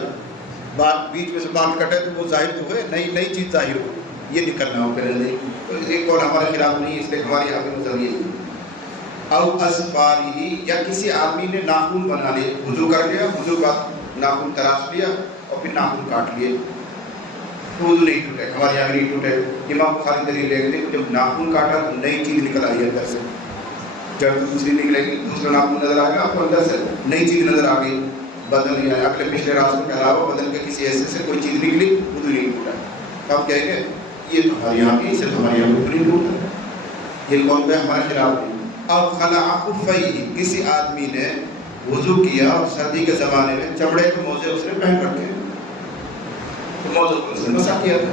بات بیچ میں سے بال کٹے تو وہ ظاہر تو ہوئے، نئی چیز ظاہر ہو، یہ نکلنا ہو پہلے نہیں، تو ایک قول ہمارے خلاف نہیں، اس لیے ہماری یہاں پہ نظر یہی ہے۔ او اظفارہ، یا کسی آدمی نے ناخن بنا لیے، وضو کر لیا، وضو کا ناخن تراش لیا اور پھر ناخن کاٹ لیے، وضو نہیں ٹوٹے، ہمارے یہاں نہیں ٹوٹے۔ امام بخاری دلیل لے کے جب ناخن کاٹا تو نئی چیز نکل آئی اندر سے، جب دوسری نکلے گی دوسرا ناخن نظر آئے گا آپ کو، اندر سے نئی چیز نظر آ گئی، بدن یعنی اگلے پچھلے راستوں کے علاوہ بدن کے کسی حصے سے کوئی چیز نکلی، وضو نہیں ٹوٹا۔ آپ کہیں گے یہ تو ہمارے یہاں کی، اسے تو ہمارے یہاں وضو نہیں ٹوٹتا، یہ قول پہ ہمارے خلاف نہیں۔ اب خلع خفیہ، کسی آدمی نے وضو کیا اور سردی کے زمانے میں چمڑے کے موزے اس نے پہن رکھے، موضوع کو اس نے مسح کیا تھا،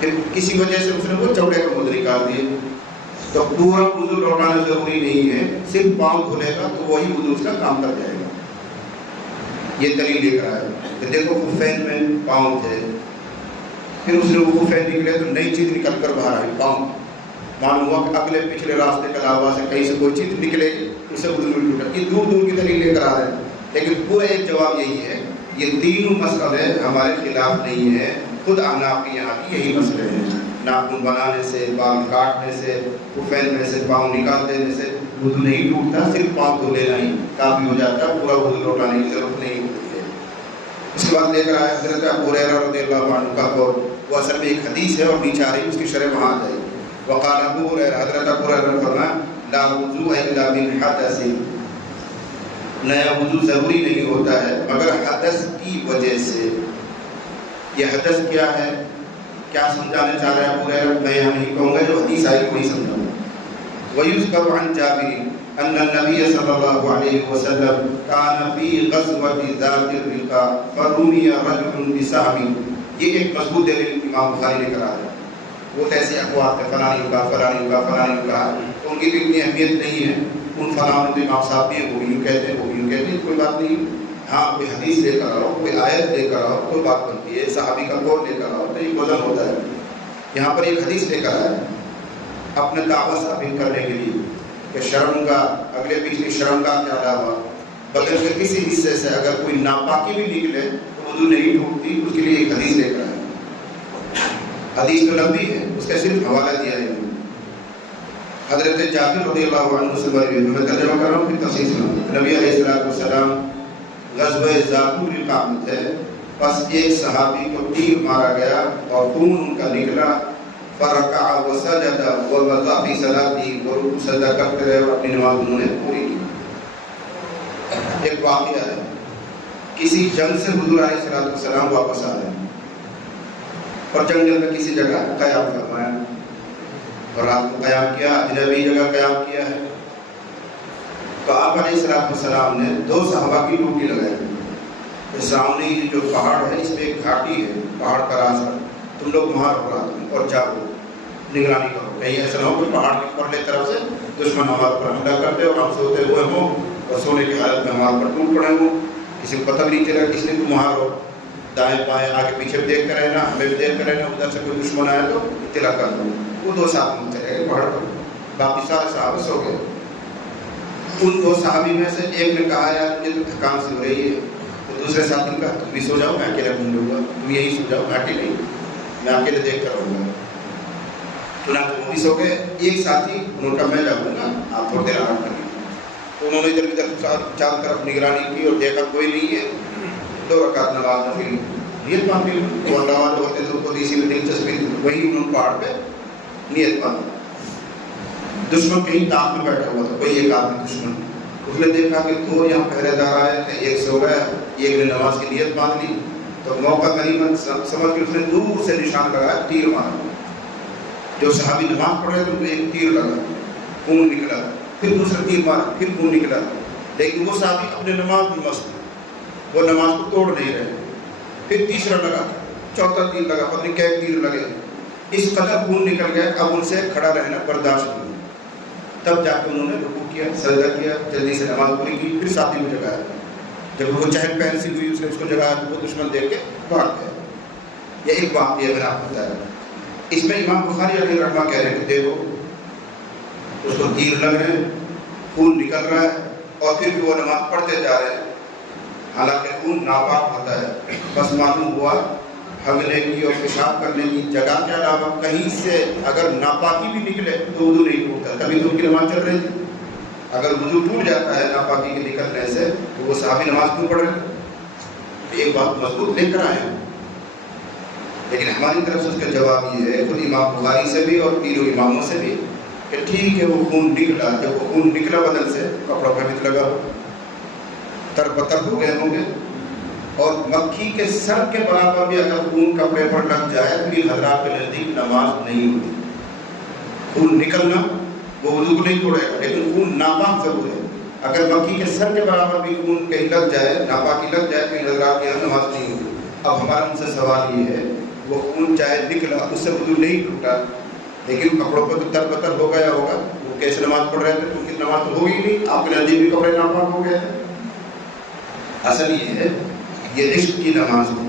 پھر کسی وجہ سے اس نے وہ چمڑے کا موزہ نکال دیے، تو پورا وضو لوٹانا ضروری نہیں ہے، صرف پاؤں دھلے گا تو وہی وضو اس کا کام کر جائے گا۔ یہ دلیل لے کر آیا کہ دیکھو خفین میں پاؤں تھے، پھر اس نے وہ خفین نکلے تو نئی چیز نکل کر باہر آئی، پاؤں، معلوم ہوا کہ اگلے پچھلے راستے کے علاوہ سے کہیں سے کوئی چیز نکلے اسے وضو نہیں ٹوٹا. یہ دور دور کی دلیل لے کر آ رہے ہیں, لیکن پورا ایک جواب یہی ہے یہ تینوں مسئلے ہمارے خلاف نہیں ہیں, خود احناف کے یہاں بھی یہی مسئلے ہیں. ناخن بنانے سے, بال کاٹنے سے, کفین میں سے پاؤں نکال دینے سے وضو نہیں ٹوٹتا, صرف پاؤں دھو لینا ہی کافی ہو جاتا ہے, پورا وضو لوٹانے کی ضرورت نہیں ہوتی ہے. اس کے بعد لے کر آیا حضرت ابو ہریرہ رضی اللہ عنہ کا قول, وہ اصل میں ایک حدیث ہے اور نیچے آ رہی ہے, اس کی شرح وہاں آ جائے. وقال ابو ہریرہ, حضرت ابو ہریرہ نے فرمایا لا وضوء الا من حدث, نیا وضو ضروری نہیں ہوتا ہے مگر حدث کی وجہ سے. یہ حدث کیا ہے, کیا سمجھانے چاہ رہے ہیں ابو ہریرہ؟ میں یہاں نہیں کہوں گا, جو حدیث آئی وہی سمجھاؤں. وَيُذْكَرُ عَنْ جَابِرٍ أَنَّ النَّبِيَّ صلی اللہ علیہ وسلم كَانَ فِي غَزْوَةِ ذَاتِ الرِّقَاءِ فَرُمِيَ رَجُلٌ بِسَهْمٍ. یہ ایک مضبوط دلیل امام بخاری لے کر آ رہے ہیں. وہ ایسے اقوال ہے فلانی کا فلانی کا فلانی کا, تو ان کی بھی اتنی اہمیت نہیں ہے. ان فلاں تو امام صاحب بھی وہ یوں کہتے ہیں, وہ یوں کہتے ہیں, کوئی بات نہیں. ہاں کوئی حدیث لے کر آؤ, کوئی آیت لے کر آؤ, کوئی بات بنتی ہے. صحابی کا قول لے کر آؤ تو یہ وزن ہوتا ہے. یہاں پر ایک حدیث لے کر آیا اپنے دعوت ثابت کرنے کے لیے کہ شرمگاہ, اگلے پچھلی شرمگاہ کے علاوہ بدن کے کسی حصے سے اگر کوئی ناپاکی بھی نکلے تو وضو نہیں ٹوٹتی. اس کے لیے ایک حدیث لے کر آیا. حدیث تو لمبی ہے, اس کا صرف حوالہ دیا ہے. حضرت جابر رضی اللہ عنہ سے مروی ہے, میں ترجمہ کر رہا ہوں پھر تفصیل سناؤں. نبی علیہ السلام غزوہ ذات الرقاء میں تھے, بس ایک صحابی کو تیر مارا گیا اور خون ان کا نکلا. فرکع وسجد ووضع فی صلاتی, ورکوع سجدہ کرتے رہے اور اپنی نماز انہوں نے پوری کی. ایک واقعہ ہے, کسی جنگ سے حضور علیہ السلام واپس آ رہے ہیں اور جنگل میں کسی جگہ قیام فرمایا اور رات کو قیام کیا, اجنبی جگہ قیام کیا ہے. تو آپ علیہ السلام نے دو صحابہ کی ڈیوٹی لگائی. سامنے جو پہاڑ ہے اس پہ ایک گھاٹی ہے, پہاڑ کا راستہ, تم لوگ وہاں رہو رات میں اور جاؤ, نگرانی کرو, کہیں ایسا نہ ہو کہ پہاڑ کی پرلے طرف سے دشمن ہمارے پر حملہ کرتے اور ہم سوتے ہوئے ہوں اور سونے کی حالت میں ہمارے پر ٹوٹ پڑے ہوں. کسی کو پتہ بھی نہیں چلا کس نے تم وہاں رہو, دائیں بائیں آگے پیچھے بھی دیکھتے رہنا, ہمیں بھی دیکھتے رہنا, ادھر سے کوئی دشمن آیا تو اطلاع کر دو. وہ دو صاحب میں چلے گئے پہاڑ پر, باقی سارے صحابہ سو گئے. ان دو صحابی میں سے ایک نے کہا یار مجھے تو تھکان سی ہو رہی ہے, تو دوسرے ساتھی نے کہا تم بھی سو جاؤ, میں اکیلا گھوم لوں گا, تم یہی سو جاؤ, گھاٹی نہیں, میں اکیلے دیکھ کر رہوں گا. چنانچہ وہ بھی سو گئے. ایک ساتھی انہوں نے کہا میں جاؤں گا, آپ تھوڑی دیر آرام کریے. تو انہوں نے ادھر ادھر چاروں طرف نگرانی کی اور دیکھا کوئی نہیں ہے. 2 رکعت نماز نفل نیت باندھی, وہ اللہ جو ہوتے تھے کو اسی میں دلچسپی, وہی انہوں نے پہاڑ پہ نیت باندھی. دشمن کہیں تاپ میں بیٹھا ہوا تھا, کوئی ایک آدمی دشمن, اس نے دیکھا کہ 2 یہاں پہرے دار آئے تھے, ایک سو گیا, ایک نے نماز کی نیت باندھ لی. تو موقع غنیمت سمجھ کے اس نے دور سے نشان لگایا, تیر مارا. جو صحابی نماز پڑھ رہے تھے ان کو ایک تیر لگا, خون نکلا, پھر دوسرا تیر مارا, پھر خون نکلا. لیکن وہ صحابی اپنے نماز میں مست, وہ نماز کو توڑ نہیں رہے. پھر تیسرا لگا, چوتھا تیر لگا, پتہ نہیں کیا تیر لگے, اس قدر خون نکل گیا اب ان سے کھڑا رہنا برداشت نہیں. تب جا کے انہوں نے رکوع کیا, سجدہ کیا, جلدی سے نماز پوری کی, پھر ساتھی کو جگایا. جب وہ چہل پہل سی ہوئی اس نے اس کو جگایا تو وہ دشمن دیکھ کے بھاگ گیا. یہ ایک واقعہ میں نے آپ کو بتایا. اس میں امام بخاری علیہ رحمہ کہہ رہے ہیں کہ دیکھو اس کو تیر لگ رہے ہیں, خون نکل رہا ہے اور پھر بھی وہ نماز پڑھتے جا رہے ہیں, حالانکہ خون ناپاک ہوتا ہے. بس معلوم ہوا ہگنے کی اور پیشاب کرنے کی جگہ کے علاوہ کہیں سے اگر ناپاکی بھی نکلے تو وضو نہیں ٹوٹتا. تبھی تو ان کی نماز چل رہی تھی. اگر وضو ٹوٹ جاتا ہے ناپاکی کے نکلنے سے تو وہ صحابی نماز کیوں پڑھ رہے ہیں؟ ایک بات مضبوط لے کر آئے ہیں. لیکن ہماری طرف سے اس کا جواب یہ ہے, خود امام بخاری سے بھی اور تینوں اماموں سے بھی, کہ ٹھیک ہے وہ خون نکلا, جب وہ خون نکلا بدن سے کپڑوں پہ بھی لگا, تر بتر ہو گئے ہوں گے, اور مکھی کے سر کے برابر بھی اگر خون کپڑے پر لگ جائے تو بھی حضرات کے نزدیک نماز نہیں ہوتی. خون نکلنا وہ وضو کو نہیں توڑے گا, لیکن خون ناپاک ضرور ہے. اگر مکھی کے سر کے برابر بھی خون کہیں لگ جائے, ناپاکی لگ جائے, تو حضرات کے یہاں نماز نہیں ہوتی. اب ہمارا ان سے سوال یہ ہے, وہ خون چاہے نکلا اس سے وضو نہیں ٹوٹا, لیکن کپڑوں پہ تو تر بتر ہو گیا ہوگا, وہ کیسے نماز پڑھ رہے تھے, ان کی نماز تو ہوگی نہیں, آپ کے نزدیک بھی کپڑے ناپاک ہو گئے ہیں. اصل یہ ہے یہ عشق کی نماز ہے.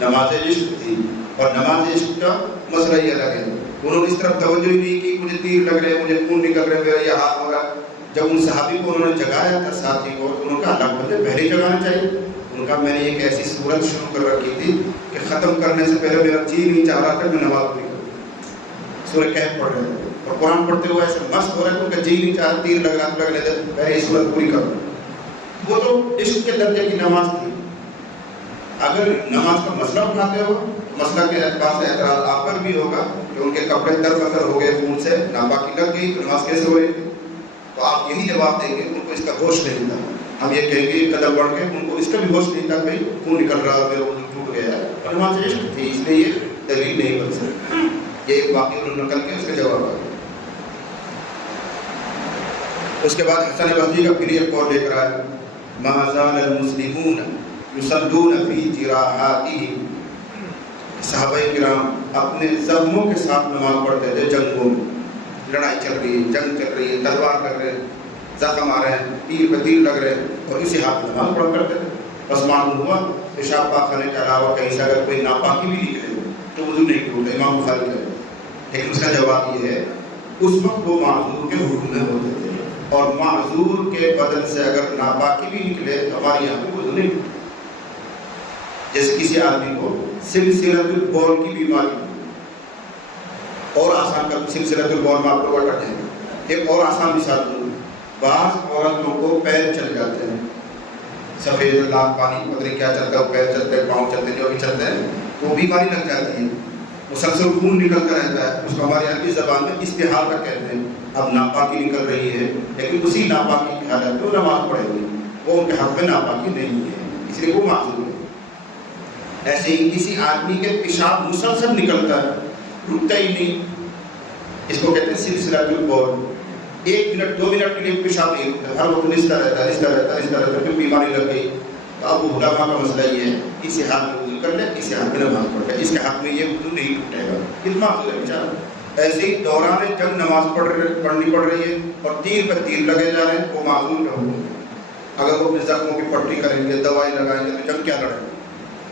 نماز عشق تھی، اور نماز عشق کا مسئلہ ہی الگ ہے. انہوں نے اس طرف توجہ ہی نہیں کی مجھے تیر لگ رہے ہیں، مجھے خون نکل رہے ہیں، میرا یہ ہاتھ ہو رہا ہے. جب ان صحابی کو انہوں نے جگایا تھا ساتھی کو، تو انہوں نے کہا اللہ بندے پہلے جگانا چاہیے. ان کا میں نے ایک ایسی صورت شروع کر رکھی تھی کہ ختم کرنے سے پہلے میرا جی نہیں چاہ رہا تھا میں نماز پڑھی کروں. سورہ کہف پڑھ رہے تھے اور قرآن پڑھتے ہوئے ایسے مست ہو رہے تھے ان کا جی نہیں چاہ رہا، تیر لگ رہا تھا، لگنے دے پہلے یہ صورت پوری کروں. وہ تو عشق کے درجے کی نماز تھی. اگر نماز کا مسئلہ اٹھاتے ہو، مسئلہ کے اعتبار سے اعتراض آپ پر بھی ہوگا کہ ان کے کپڑے در بدر ہو گئے، خون سے ناپاکی لگ گئی، تو نماز کیسے ہو رہی تھی؟ تو آپ یہی جواب دیں گے ان کو اس کا ہوش نہیں تھا. ہم یہ کہیں گے ایک قدم بڑھ کے ان کو اس کا بھی ہوش نہیں تھا کہ خون نکل رہا میرا وضو ٹوٹ گیا ہے، اور نماز عشق تھی اس لیے یہ دلیل نہیں بن سکتی. یہ ایک واقعہ انہوں نے نقل کے اس کا جواب آ گیا. اس کے بعد حسن بصری کا پھر ایک قول لے کر آیا، ما زال المسلمون یصلون فی جراحاتہم. صحابہ کرام اپنے زخموں کے ساتھ نماز پڑھتے تھے جنگوں میں. لڑائی چل رہی ہے، جنگ چل رہی ہے، تلوار کر رہے ہیں، زخم آ رہے ہیں، تیر پہ تیر لگ رہے ہیں، اور اسی ہاتھ میں نماز پڑھا کرتے تھے. بس معلوم ہوا پیشاب پاخانے کے علاوہ کہیں سے اگر کوئی ناپاکی بھی نکلے تو وضو نہیں ٹوٹتا. امام بخاری کہتے ہیں. لیکن اس کا جواب یہ ہے اس وقت وہ معذور کے حکم میں ہوتے تھے، اور معذور کے بدن سے اگر ناپاکی بھی نکلے تو ہمارے یہاں پہ وضو نہیں ٹوٹتا. جیسے کسی آدمی کو سلسلۃ البول کی بیماری، اور آسان کا سلسلۃ البول میں آپ لوگ اٹک جائیں. ایک اور آسان مثال دوں، بعض عورتوں کو پیر چل جاتے ہیں، سفید لال پانی پتہ نہیں کیا چلتا ہے، پیر چلتے ہیں، پاؤں چلتے ہیں، جو بھی چلتے ہیں، وہ بیماری لگ جاتی ہے، مسلسل خون نکلتا رہتا ہے. اس کو ہماری عربی زبان میں استحاضہ کہتے ہیں. اب ناپاکی نکل رہی ہے، لیکن اسی ناپاکی کی حالت میں وہ نماز پڑھے گی، وہ ان کے حق میں ناپاکی نہیں ہے، اس لیے وہ معذور ہے. ایسے ہی کسی آدمی کے پیشاب مسلسل نکلتا ہے، رکتا ہی نہیں، اس کو کہتے ہیں سلسلۃ البول. 1 منٹ 2 منٹ کے لیے پیشاب نہیں رکتا، ہر وقت رشتہ رہتا ہے، رشتہ رہتا ہے، رشتہ رہتا ہے، پھر بیماری لگ گئی. تو اب علماء کا مسئلہ یہ ہے اسی ہاتھ میں وضو کر لے، اسی ہاتھ میں نماز پڑھ لے، اس کے ہاتھ میں یہ وضو نہیں ٹوٹے گا. کتنا معذور ہے بیچارہ. ایسے ہی دوران جنگ نماز پڑھنی پڑ رہی ہے اور تیر پہ تیر لگے جا رہے ہیں، وہ معذور کا حکم ہے. اگر وہ اپنے زخموں کی پٹی کریں گے، دوائی لگائیں گے، تو جنگ کیا لڑیں گے؟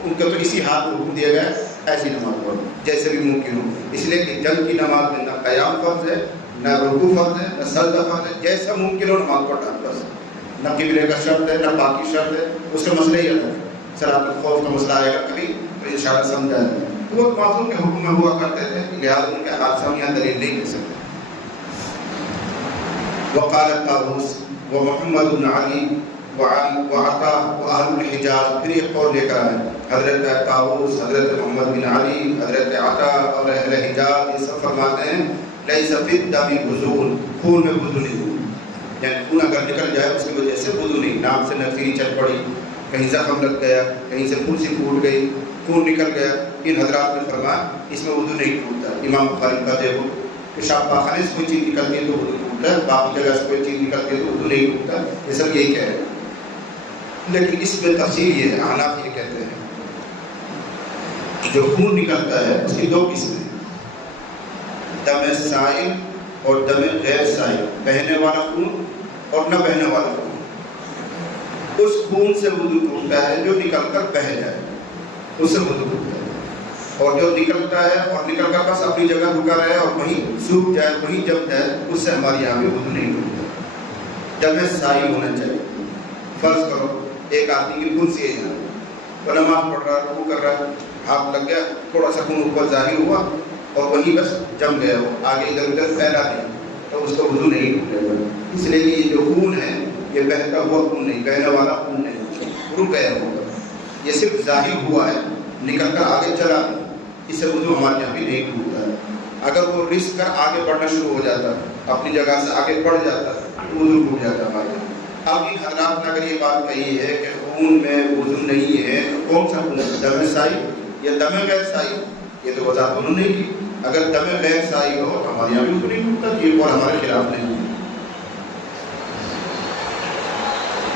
ان کو تو اسی ہاتھ میں حکم دیا گیا ہے ایسی نماز پڑھو جیسے بھی ممکن ہو. اس لیے کہ جنگ کی نماز میں نہ قیام فرض ہے، نہ رکوع فرض ہے، نہ سجدہ فرض ہے، جیسا ممکن ہو نماز پڑھنا بس. نہ قبلے کا شرط ہے، نہ باقی شرط ہے، اس کا مسئلہ ہی الگ ہے. صلاۃ الخوف کا مسئلہ آئے گا کبھی تو انشاءاللہ سمجھا ہے. وہ معصوم کے حکم میں ہوا کرتے تھے، لہٰذا ان کے حال سے ہم یہاں دلیل نہیں دے سکتے. وقال طاووس ومحمد بن علی وعطا واہل الحجاز. پھر ایک قول لے کر آئے حضرت طاووس، حضرت محمد بن علی، حضرت عطا اور اہل حجاز یہ سب فرماتے ہیں لیس فی الدم غسول، خون میں وضو نہیں. یعنی خون اگر نکل جائے اس کی وجہ سے وضو نہیں. ناک سے نفیری چل پڑی، کہیں زخم لگ گیا، کہیں سے پھلسی پھوٹ گئی، خون نکل گیا، ان حضرات نے فرمایا اس میں وضو نہیں ٹوٹتا. امام بخاری کا دیکھو پیشاب پاخانے سے کوئی چیز نکلتی ہے تو وضو ٹوٹتا ہے، باقی جگہ سے کوئی چیز نکلتی ہے تو وضو نہیں ٹوٹتا. یہ سب یہی کہہ رہے ہیں. لیکن اس میں تفصیل یہ ہے، احناف یہ کہتے ہیں کہ جو خون نکلتا ہے اس کی 2 قسمیں، دم سائل اور دم غیر سائل، بہنے والا خون اور نہ بہنے والا خون. اس خون سے وضو ٹوٹتا ہے جو نکل کر بہہ جائے، اس سے وضو ٹوٹتا ہے. اور جو نکلتا ہے اور نکل کر بس اپنی جگہ رکا رہے اور وہیں سوکھ جائے، وہیں جم جائے، اس سے ہمارے یہاں بھی وضو نہیں ٹوٹتا. دم سائل ہونا چاہیے. فرض کرو ایک آدمی کی خون سی ہے، وہ نماز پڑھ رہا ہے، رکوع کر رہا ہے، ہاتھ لگ گیا، تھوڑا سا خون اوپر ظاہر ہوا اور وہیں بس جم گیا، وہ آگے ادھر ادھر پھیلا نہیں، تو اس کا وضو نہیں ٹوٹے گا. اس لیے کہ یہ جو خون ہے یہ بہتا ہوا خون نہیں، بہنے والا خون نہیں، رک گیا ہوگا. یہ صرف ظاہر ہوا ہے، نکل کر آگے چلا نہیں، اس سے وضو ہمارے یہاں بھی نہیں ٹوٹتا ہے. اگر وہ رس کر آگے بڑھنا شروع ہو جاتا ہے، اپنی جگہ سے آگے بڑھ جاتا ہے، تو وضو ٹوٹ جاتا ہے ہمارے یہاں. اب ان حضرات نے اگر یہ بات کہی ہے کہ خون میں وضو نہیں ہے تو کون سا خون ہے، دم سائی یا دم غیر سائی؟ یہ تو وضاحت انہوں نے کی. اگر دم غیر سائی ہو تو ہمارے یہاں بھی وضو نہیں ٹوٹتا، یہ قول ہمارے خلاف نہیں.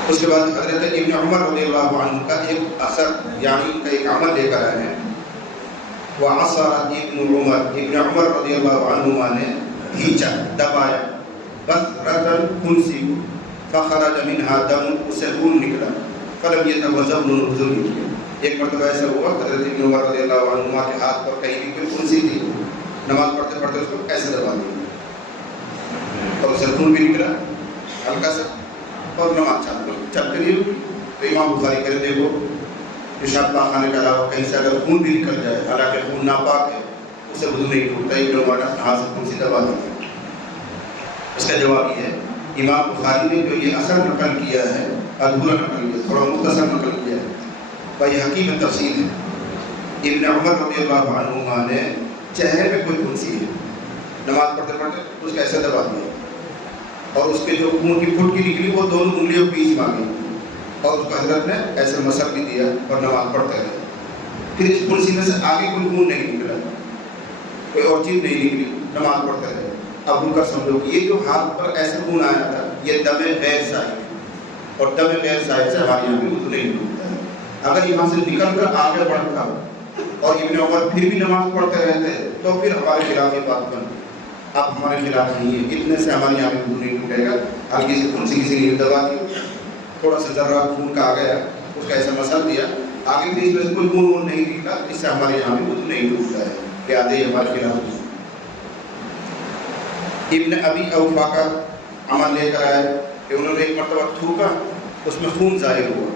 اس کے بعد حضرت ابن عمر رضی اللہ عنہ کا ایک اثر یعنی ان کا ایک عمل لے کر آئے ہیں. وعصر ابن عمر رضی اللہ عنہما نے کھینچا، دبایا، بثرۃ خنسی فخرج منها دم، اس سے خون نکلا، فلم يتوضأ، وضو نہیں کیا. ایک مرتبہ ایسا ہوا حضرت ابن عمر رضی اللہ عنہما کے ہاتھ پر کہیں بھی کوئی پھنسی تھی، نماز پڑھتے پڑھتے اس کو ایسے دبا دی اور اسے خون بھی نکلا ہلکا سا اور نماز چلتے نہیں ہوئی. تو امام بخاری کہتے دیکھو پیشاب پاخانے کے علاوہ کہیں سے اگر خون بھی نکل جائے حالانکہ خون ناپاک ہے اسے وضو نہیں ٹوٹتا. ابن عمر نے اپنے ہاتھ سے خون سی دبا دی. اس کا جواب یہ ہے امام بخاری نے جو یہ اثر نقل کیا ہے ادھورا نقل کیا، تھوڑا مختصر نقل کیا ہے، بحقیقت میں تفصیل ہے. ابن عمر رضی اللہ عنہما نے چہرے پہ کوئی پھنسی ہے، نماز پڑھتے پڑھتے اس کا ایسا دبا دیا اور اس کے جو خون کی پھٹکی نکلی وہ دونوں انگلیوں کے بیچ میں آ گئی اور اس کو حضرت نے ایسے مسح بھی دیا اور نماز پڑھتے رہے. پھر اس پھنسی میں سے آگے کوئی خون نہیں نکلا، کوئی اور چیز نہیں نکلی، نماز پڑھتے رہے. اب ان کا سمجھو کہ یہ جو ہاتھ پر ایسے خون آیا تھا یہ دم غیر سائل ہے اور دم غیر سائل سے ہمارے یہاں بھی وضو نہیں ٹوٹتا ہے. اگر یہاں سے نکل کر آگے بڑھتا اور ابن عمر پھر بھی نماز پڑھتے رہتے تو پھر ہمارے خلاف یہ بات بن. اب ہمارے خلاف نہیں ہے، اتنے سے ہمارے یہاں بھی وضو نہیں ٹوٹے گا. ہلکی سے پھنسی کسی نے دبا دی، تھوڑا سا ذرہ خون کا آ گیا اس کا ایسا مسح دیا، آگے بھی اس میں سے کوئی خون نہیں نکلا، اس سے ہمارے یہاں بھی وضو نہیں ٹوٹتا ہے. کہ آدھے ہمارے خلاف نہیں. ابن ابی اوفا کا عمل لے کر آئے کہ انہوں نے ایک مرتبہ تھوکا، اس میں خون ظاہر ہوا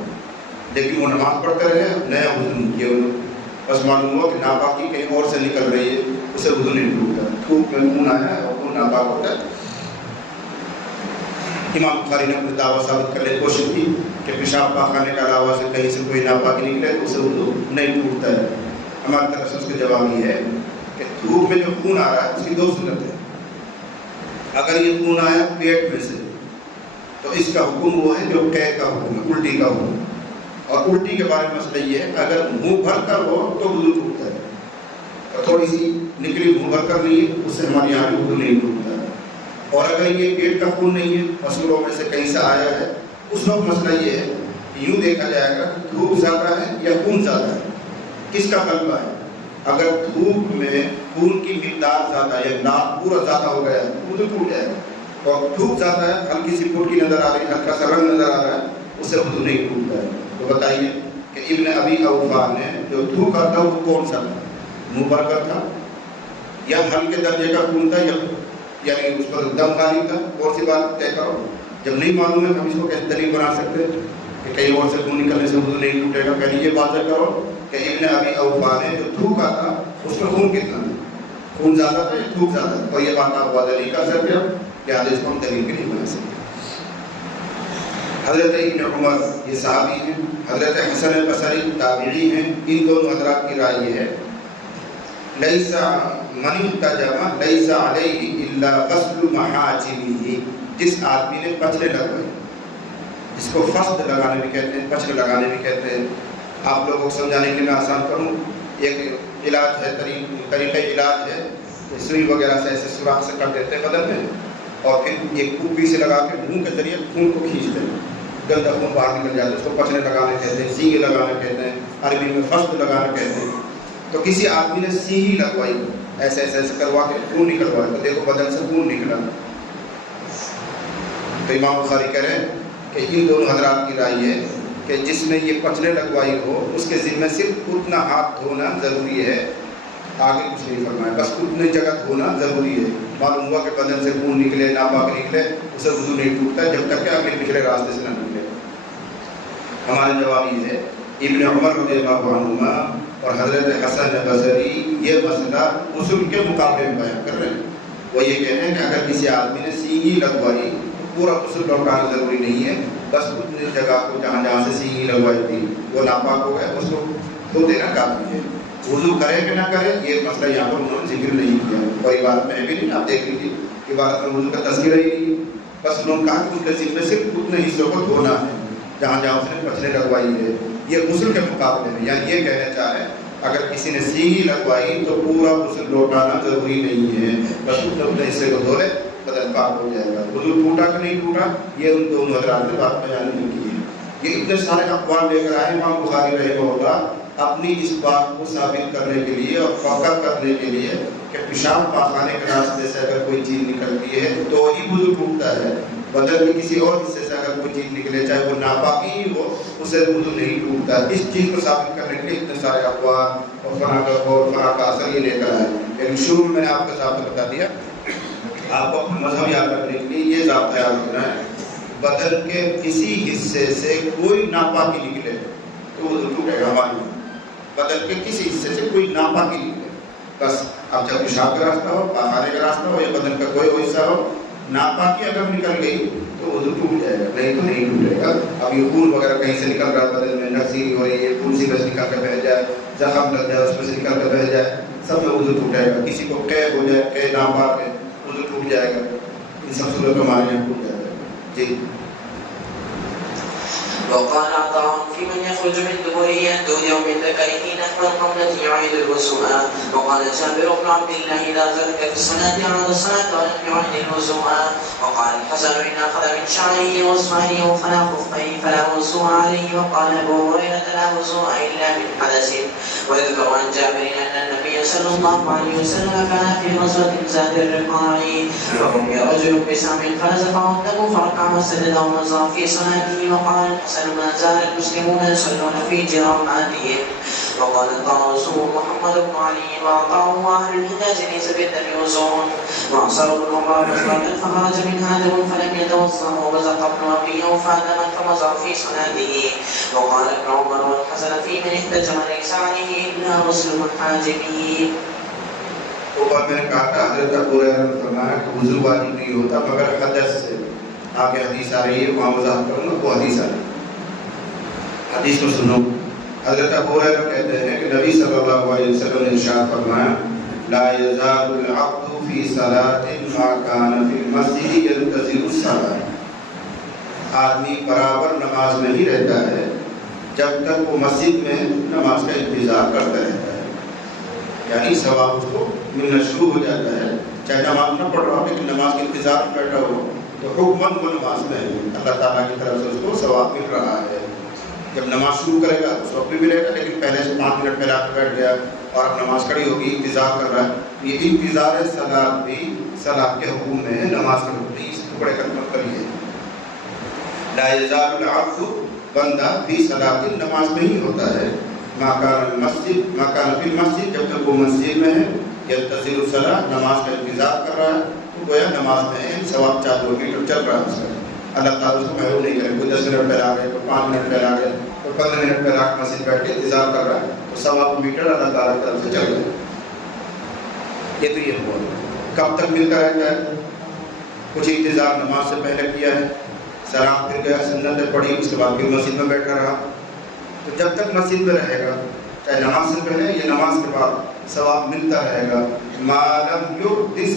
لیکن وہ نماز پڑھتے رہے، نیا وضو نہیں کیا انہوں نے. بس معلوم ہوا کہ ناپاکی کہیں اور سے نکل رہی ہے، اسے وضو نہیں ٹوٹتا. تھوک میں خون آیا ہے اور خون ناپاک ہوتا ہے. امام بخاری نے اپنے دعویٰ ثابت کرنے کی کوشش کی کہ پیشاب پاخانے کے علاوہ سے کہیں سے کوئی ناپاکی نکلے تو اسے وضو نہیں ٹوٹتا ہے. ہماری طرف سے اس کا جواب یہ ہے کہ تھوک میں جو خون آ رہا ہے اس کی دو صورت ہے. اگر یہ خون آیا پیٹ میں سے تو اس کا حکم وہ ہے جو قے کا حکم ہے، الٹی کا حکم. اور الٹی کے بارے میں مسئلہ یہ ہے اگر منہ بھر کر ہو تو وضو ٹوٹتا ہے، اور تھوڑی سی نکلی منہ بھر کر نہیں ہے اس سے ہمارے یہاں بھی وضو نہیں ٹوٹتا ہے. اور اگر یہ پیٹ کا خون نہیں ہے، مسئلوں میں سے کہیں سے آیا ہے، اس وقت مسئلہ یہ ہے کہ یوں دیکھا جائے گا کہ دھوپ زیادہ ہے یا خون زیادہ ہے، کس کا غلبہ ہے. اگر دھوپ میں خون کی مقدار زیادہ ہے یا ناپ پورا زیادہ ہو گیا ہے وضو ٹوٹ جائے گا. اور دھوپ زیادہ ہے، ہلکی سی پھٹکی نظر آ رہی ہے، ہلکا سا رنگ نظر آ رہا ہے، اس سے وضو نہیں ٹوٹتا ہے. تو بتائیے کہ ابن ابی اوفا نے جو تھوکا تھا وہ کون سا تھا؟ منہ بھر کر تھا یا ہلکے درجے کا خون تھا، یا یعنی اس پر دم غالب تھا؟ اور سی بات طے کرو. جب نہیں معلوم ہے ہم اس کو کیسے دلیل بنا سکتے کہ کہیں اور سے خون نکلنے سے وضو نہیں ٹوٹے گا؟ پہلے یہ بات کرو کہ ابن ابی اوفا نے جو تھوکا تھا اس میں خون کتنا تھا؟ خون زیادہ تھا یا تھوک زیادہ تھا؟ اور یہ بات آپ وعدہ نہیں کر سکتے، لہٰذا اس کو ہم دلیل بھی نہیں بنا سکتے. حضرت ابن عمر یہ صحابی ہیں، حضرت حسن البصری تابعی ہیں. ان دونوں حضرات کی رائے یہ ہے لیس من احتجم لیس علیہ الا غسل محاجمہ. جس آدمی نے پچھلے لگائے، اس کو فسد لگانے بھی کہتے ہیں، پچھلے لگانے بھی کہتے ہیں. آپ لوگوں کو سمجھانے کے لیے میں آسان کروں، ایک علاج ہے، طریقہ علاج ہے، سوئی وغیرہ سے ایسے سوراخ سے کر دیتے ہیں بدن میں اور پھر ایک کوپی سے لگا کے منہ کے ذریعے خون کو کھینچتے ہیں، گندا خون باہر نکل جاتا ہے. اس کو پچھلے لگانے کہتے ہیں، سینگے لگانے کہتے ہیں، عربی میں فسد لگانا کہتے ہیں. تو کسی آدمی نے سینگی لگوائی، ایسے ایسے ایسے کروا کے خون نکلوایا تو دیکھو بدن سے خون نکلا. تو امام بخاری کہہ رہے ہیں کہ ان دونوں حضرات کی رائے ہے کہ جس نے یہ پچھلے لگوائی ہو اس کے ذمہ صرف اتنا ہاتھ دھونا ضروری ہے، آگے کچھ نہیں فرمایا، بس اتنی جگہ دھونا ضروری ہے. معلوم ہوا کہ بدن سے خون نکلے، ناپاک نکلے، اسے وضو نہیں ٹوٹتا جب تک کہ اگلے پچھلے راستے سے نہ نکلے. ہمارا جواب یہ ہے ابن عمر رضی اللہ عنہما اور حضرت حسن بصری یہ مسئلہ غسل کے مقابلے میں بیان کر رہے ہیں. وہ یہ کہہ رہے ہیں کہ اگر کسی آدمی نے سینگی لگوائی پورا غسل لوٹانا ضروری نہیں ہے، بس اتنی جگہ کو جہاں جہاں سے سینگی لگوائی تھی وہ ناپاک ہو گیا، اس کو دھو دینا کافی ہے. وضو کرے کہ نہ کرے یہ مسئلہ یہاں پر انہوں نے ذکر نہیں کیا، اور عبارت میں بھی نہیں، آپ دیکھ لیجیے عبارت میں وضو کا تذکرہ ہی نہیں. بس انہوں نے کہا کہ اس کے ذمہ صرف اتنے حصوں کو دھونا ہے جہاں جہاں اس نے پچھلے لگوائی ہے. یہ غسل کے مقابلے میں، یعنی یہ کہنا چاہے اگر کسی نے سینگی لگوائی تو پورا غسل لوٹانا ضروری نہیں ہے، بس اتنے حصے کو دھو لے بدن پاک ہو جائے گا. وضو ٹوٹا کہ نہیں ٹوٹا یہ ان دونوں حضرات نے بات بیان نہیں کی ہے. یہ اتنے سارے اقوال لے کر آئے امام بخاری رحمہ اللہ اپنی اس بات کو ثابت کرنے کے لیے اور فخر کرنے کے لیے کہ پیشاب پاخانے کے راستے سے اگر کوئی چیز نکلتی ہے تو ہی وضو ٹوٹتا ہے. بدن کے کسی اور حصے سے اگر کوئی چیز نکلے چاہے وہ ناپاکی ہی ہو اسے وضو نہیں ٹوٹتا. اس چیز کو ثابت کرنے کے لیے اتنے سارے اقوال اور فلاں کا اثر یہ لے کر آئے. لیکن شروع میں نے آپ کو ضابطہ بتا دیا. آپ کو اپنا مذہب یاد رکھنے کے لیے یہ ضابطہ یاد رکھنا ہے، بدن کے کسی حصے سے کوئی ناپاکی نکلے تو وضو ٹوٹے گا. ہمارے بدن کے کسی حصے سے کوئی ناپاکی نکلے، بس اب جب پیشاب کا راستہ ہو، پاخانے کا راستہ ہو یا بدن کا کوئی حصہ ہو، ناپاکی اگر نکل گئی تو وضو ٹوٹ جائے گا، نہیں تو نہیں ٹوٹے گا. اب یہ خون وغیرہ کہیں سے نکل رہا ہے بدن میں، نزیل ہو رہی ہے، خون سی بس نکل کے بہہ جائے، زخم لگ جائے اس میں سے نکل کے بہہ جائے، سب میں وضو ٹوٹ جائے گا. کسی کو قے ہو جائے، قے ناپاک ہے، وضو ٹوٹ جائے گا. ان سب صورتوں میں ہمارے یہاں ٹوٹ جائے گا. جی. وقال عطاء في من يخرج من دبره يندو يوم ذكره نحو القبلة يعيد الوضوء. وقال جابر بن عبد الله إذا ذلك في الصلاة أعاد الصلاة ولم يعيد الوضوء. وقال الحسن إن أخذ من شعره وإصبعه فلا خفيه فلا وضوء عليه. وقال أبو هريرة لا وضوء إلا من حدث. ويذكر عن جابر أن النبي صلى الله عليه وسلم كان في غزوة ذات الرقاع فرمي رجل بسهم فنزفه الدم فركع وسجد ونظر في صلاته. وقال ما زال المسلمون يصلون في جراماتهم. وقال طاووس محمد بن علي وعطاء أهل الحجاز ليس بالدم وزور. وعصر بن عمر بصرة فخرج منها دم فلم يتوضأ. وبزق ابن أبي أوفى دما فمزع في صلاته. وقال ابن عمر والحسن في من احتجم ليس عليه إلا غسل محاجبه. اوپر میں نے کہا کہ حضرت ابو ہریرہ نے فرمایا کہ وضو واجب نہیں ہوتا مگر حدث سے. آگے حدیث آ رہی ہے، وہاں وضاحت کروں گا، وہ حدیث آ رہی ہے. حدیث کو سنو. حضرت ابو ہریرہ کہتے ہیں کہ نبی صلی اللہ علیہ وسلم نے ارشاد فرمایا لا یزال العبد فی صلاۃ ما کان فی المسجد ينتظر الصلاۃ. آدمی برابر نماز میں ہی رہتا ہے جب تک وہ مسجد میں نماز کا انتظار کرتا رہتا ہے. یعنی ثواب اس کو ملنا شروع ہو جاتا ہے، چاہے نماز نہ پڑھ رہا ہو لیکن نماز کے انتظار میں بیٹھا ہو تو حکماً وہ نماز میں اللہ تعالیٰ کی طرف سے اس کو ثواب مل رہا ہے. جب نماز شروع کرے گا اس وقت بھی ملے گا، لیکن پہلے سے 5 منٹ پہلے آ کے بیٹھ گیا اور اب نماز کھڑی ہوگی، انتظار کر رہا ہے. یہ انتظار صلاۃ بھی صلاۃ کے حکم میں ہے، نماز کے حکم میں. اس ٹکڑے کا مطلب کریے لا یزال العبد، بندہ فی صلاۃ، نماز میں ہی ہوتا ہے، ما کان فی المسجد، جب تک وہ مسجد میں ہے، ينتظر الصلاۃ، نماز کا انتظار کر رہا ہے، تو گویا نماز میں ہے، ثواب 4 کلومیٹر چل رہا ہے اس کا. اللہ تعالیٰ اس کو محروم نہیں کرے. کوئی 10 منٹ پہلے آ گئے، کوئی 5 منٹ پہلے آ گئے، کوئی 15 منٹ پہلے آ کے مسجد بیٹھ کے انتظار کر رہا ہے تو 1.25 میٹر اللہ تعالیٰ کی طرف سے چل گئے. یہ تو یہ ہوا. کب تک ملتا رہتا ہے؟ کچھ انتظار نماز سے پہلے کیا ہے، سلام پھر گیا، سنتیں پڑھی، اس کے بعد پھر مسجد میں بیٹھا رہا، تو جب تک مسجد میں رہے گا، چاہے نماز سے پہلے یا نماز کے بعد، ثواب ملتا رہے گا. ما لم یحدث،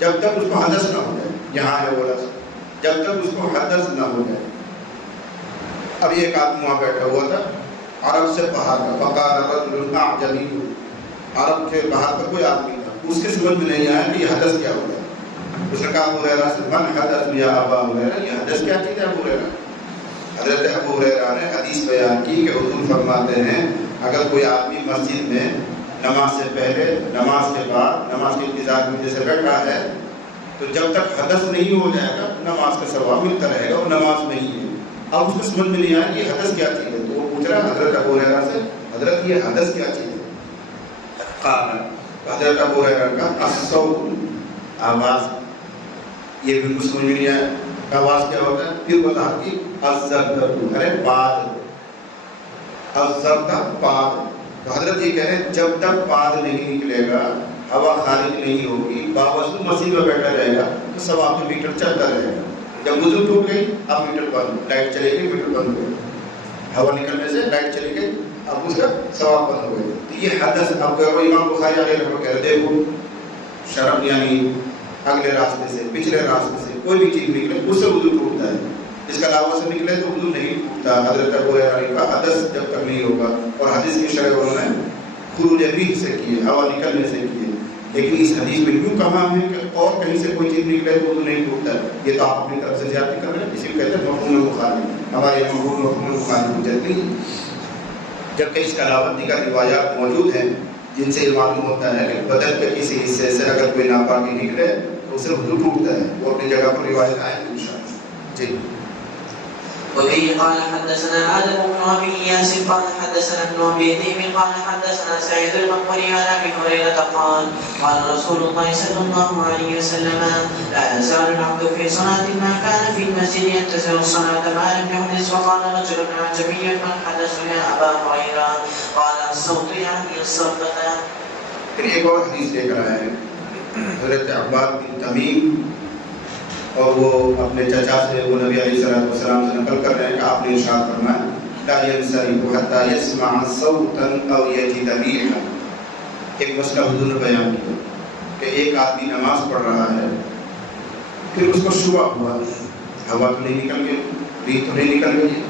جب تک اس کو حدث نہ ہو جائے. یہاں ہے وہ لفظ، جب تک اس کو حدث نہ ہو جائے. اب ایک آدمی وہاں بیٹھا ہوا تھا، عرب سے باہر کا، فقال رجل اعجمی، عرب کے باہر کا کوئی آدمی تھا، اس کے سمجھ میں نہیں آیا کہ یہ حدث کیا ہوگا. اس نے کہا ابو ہریرہ سے، من حدث یا ابا ہریرہ، یہ حدث کیا چیز ہے ابو ہریرہ؟ حضرت ابو ہریرہ نے حدیث بیان کی کہ حضور فرماتے ہیں اگر کوئی آدمی مسجد میں نماز سے پہلے، نماز کے بعد، نماز کے انتظار میں جیسے بیٹھا ہے تو جب تک حدث نہیں ہو جائے گا نماز کا ثواب ملتا رہے گا، اور نماز میں ہی ہے. اب اس کو سمجھ میں نہیں آیا کہ یہ حدث کیا چیز ہے، تو وہ پوچھ رہا ہے حضرت ابو ہریرہ سے، حضرت یہ حدث کیا چیز ہے؟ قال، حضرت ابو ہریرہ کا الصوت، آواز. یہ بالکل سمجھ میں نہیں آیا آواز کیا ہوتا ہے. پھر بتا کہ الزردۃ، ارے پاد، الزردۃ پاد. تو حضرت یہ کہہ رہے ہیں جب تک پاد نہیں نکلے گا، ہوا خارج نہیں ہوگی، باوجود مسجد میں بیٹھا رہے گا تو ثواب کا میٹر چلتا رہے گا. جب وضو ٹوٹ گئی اب میٹر بند، لائٹ چلے گئی میٹر بند ہو گیا، ہوا نکلنے سے لائٹ چلی گئی اب اس کا ثواب بند ہو گیا. تو یہ حدث. اب امام بخاری علیہ رحمۃ کہہ رہے دیکھو شرم، یعنی اگلے راستے سے، پچھلے راستے سے کوئی بھی چیز نکلے اس سے وضو ٹوٹتا ہے، اس کے علاوہ سے نکلے تو وضو نہیں ٹوٹتا. حضرت ابو ہریرہ کا حدث جب تک نہیں ہوگا. اور حدیث کی شرح انہوں نے خروج ریح سے کی ہے، ہوا نکلنے سے کی ہے. لیکن اس حدیث میں یوں کہا ہے کہ اور کہیں سے کوئی چیز نکلے تو وضو نہیں ٹوٹتا ہے. یہ تو آپ اپنی طرف سے زیادتی کر رہے ہیں، اسی کو کہتے ہیں مفہوم مخالف. ہمارے یہاں مفہوم مخالف حجت نہیں، جبکہ اس کے علاوہ دیگر روایات موجود ہیں جن سے یہ معلوم ہوتا ہے کہ بدن کے کسی حصے سے اگر کوئی ناپاکی نکلے تو اسے وضو ٹوٹتا ہے. وہ اپنی جگہ پر روایت آئیں گے انشاءاللہ. جی. وبه قال حدثنا آدم بن أبي إياس قال حدثنا ابن أبي ذئب قال حدثنا سعيد المقبري عن أبي هريرة قال قال رسول الله صلى الله عليه وسلم لا يزال العبد في صلاة ما كان في المسجد ينتظر الصلاة ما لم يحدث. وقال رجل عجمي من حدث يا أبا هريرة قال الصوت يعني الصرفة. پھر ایک اور حدیث لے کر آئے ہیں حضرت عباد بن تمیم، اور وہ اپنے چچا سے وہ نبی علیہ السلام سے نقل کر رہے ہیں کہ آپ نے ارشاد فرمایا لا ينصرف حتى يسمع صوتا او يجد ريحا. ایک مسئلہ حضور نے بیان کیا کہ ایک آدمی نماز پڑھ رہا ہے، پھر اس کو شبہ ہوا ہوا تو نہیں نکل گئی، ریح تو نہیں نکل گئی،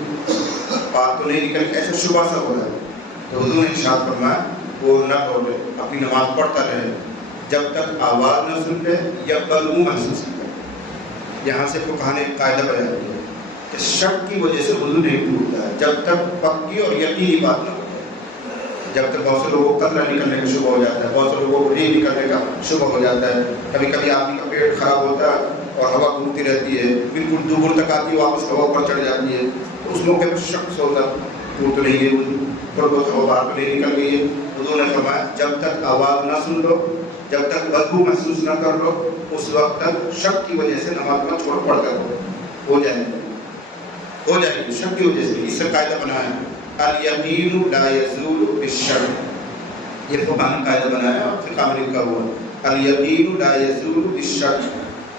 بات تو نہیں نکل گئی، ایسا شبہ سا ہو رہا ہے. تو حضور نے ارشاد فرمایا وہ نہ دوڑے، اپنی نماز پڑھتا رہے جب تک آواز نہ سن لے یا بدبو محسوس کرے. یہاں سے فقہاء نے قاعدہ بیان کیا کہ شک کی وجہ سے وضو نہیں ٹوٹتا ہے جب تک پکی اور یقینی بات نہ ہو جائے. جب تک بہت سے لوگوں کو قطرہ نکلنے کا شبہ ہو جاتا ہے، بہت سے لوگوں کو ریح نکلنے کا شبہ ہو جاتا ہے، کبھی کبھی آدمی کا پیٹ خراب ہوتا ہے اور ہوا گھومتی رہتی ہے، بالکل دور تک آتی ہے واپس ہوا پر چڑھ جاتی ہے، تو اس موقع پر شک سے ہوتا ٹوٹ تو نہیں ہے وضو، تھوڑا بہت ہوا باہر تو نہیں نکل گئی ہے. حضور نے فرمایا جب تک آواز نہ سن لو، جب تک بدبو محسوس نہ کر لو، اس وقت تک شک کی وجہ سے نماز کو چھوڑ پڑ کر ہو جائے گی شک کی وجہ سے. اس سے قاعدہ بنایا الیقین لا یزول بالشک. یہ فقہ نے قاعدہ بنایا اور فقہ میں لکھا ہوا الیقین لا یزول بالشک.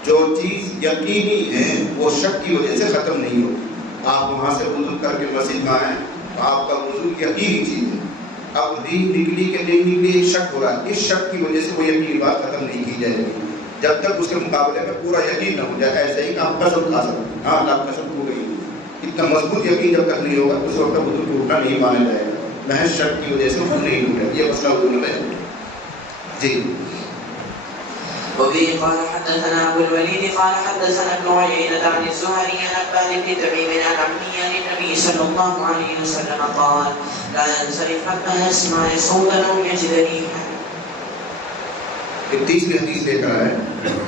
جو چیز یقینی ہے وہ شک کی وجہ سے ختم نہیں ہو. آپ وہاں سے وضو کر کے مسجد میں آئیں تو آپ کا وضو یقینی چیز ہے. اب ریح نکلی کہ نہیں نکلی ایک شک ہو رہا ہے، اس شک کی وجہ سے وہ یقینی بات ختم نہیں کی جائے گی جب تک اس کے مقابلے میں پورا یقین نہ ہو جائے. ایسے ہی کہ آپ قسم کھا سکتے ہیں، ہاں اللہ قسم ٹوٹ گئی، اتنا مضبوط یقین جب تک نہیں ہوگا اس وقت تک وضو ٹوٹنا نہیں مانا جائے گا. محض شک کی وجہ سے وضو نہیں ٹوٹے. یہ مسئلہ وضو میں بیان جی. وبه قال حدثنا ابو الوليد قال حدثنا ابن عيينة عن الزهري عن عباد بن تميم عن عمه عن النبي صلى الله عليه وسلم قال لا ينصرف حتى يسمع صوتا او يجد ريحا. ایک تیسری حدیث لے کر آئے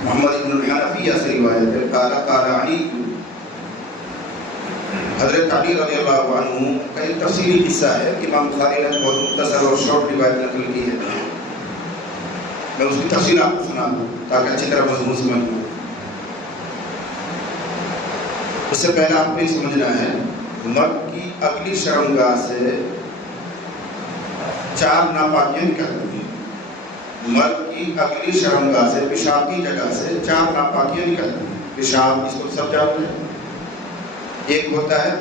محمد بن الحنفیہ سے روایت ہے قال قال علی. حضرت علی رضی اللہ عنہ کا ایک تفصیلی قصہ ہے کہ امام بخاری نے بہت مختصر اور شارٹ روایت نقل کی ہے. میں اس کی تفصیل آپ کو سنا دوں تاکہ اچھی طرح مضمون سمجھ لوں. اس سے پہلے آپ نے سمجھنا ہے مرد کی اگلی شرمگاہ سے 4 ناپاکیاں نکلتی ہیں. مرد کی اگلی شرمگاہ سے پیشاب کی جگہ سے 4 ناپاکیاں نکلتی ہیں. پیشاب اس کو سب جانتے ہیں. ایک ہوتا ہے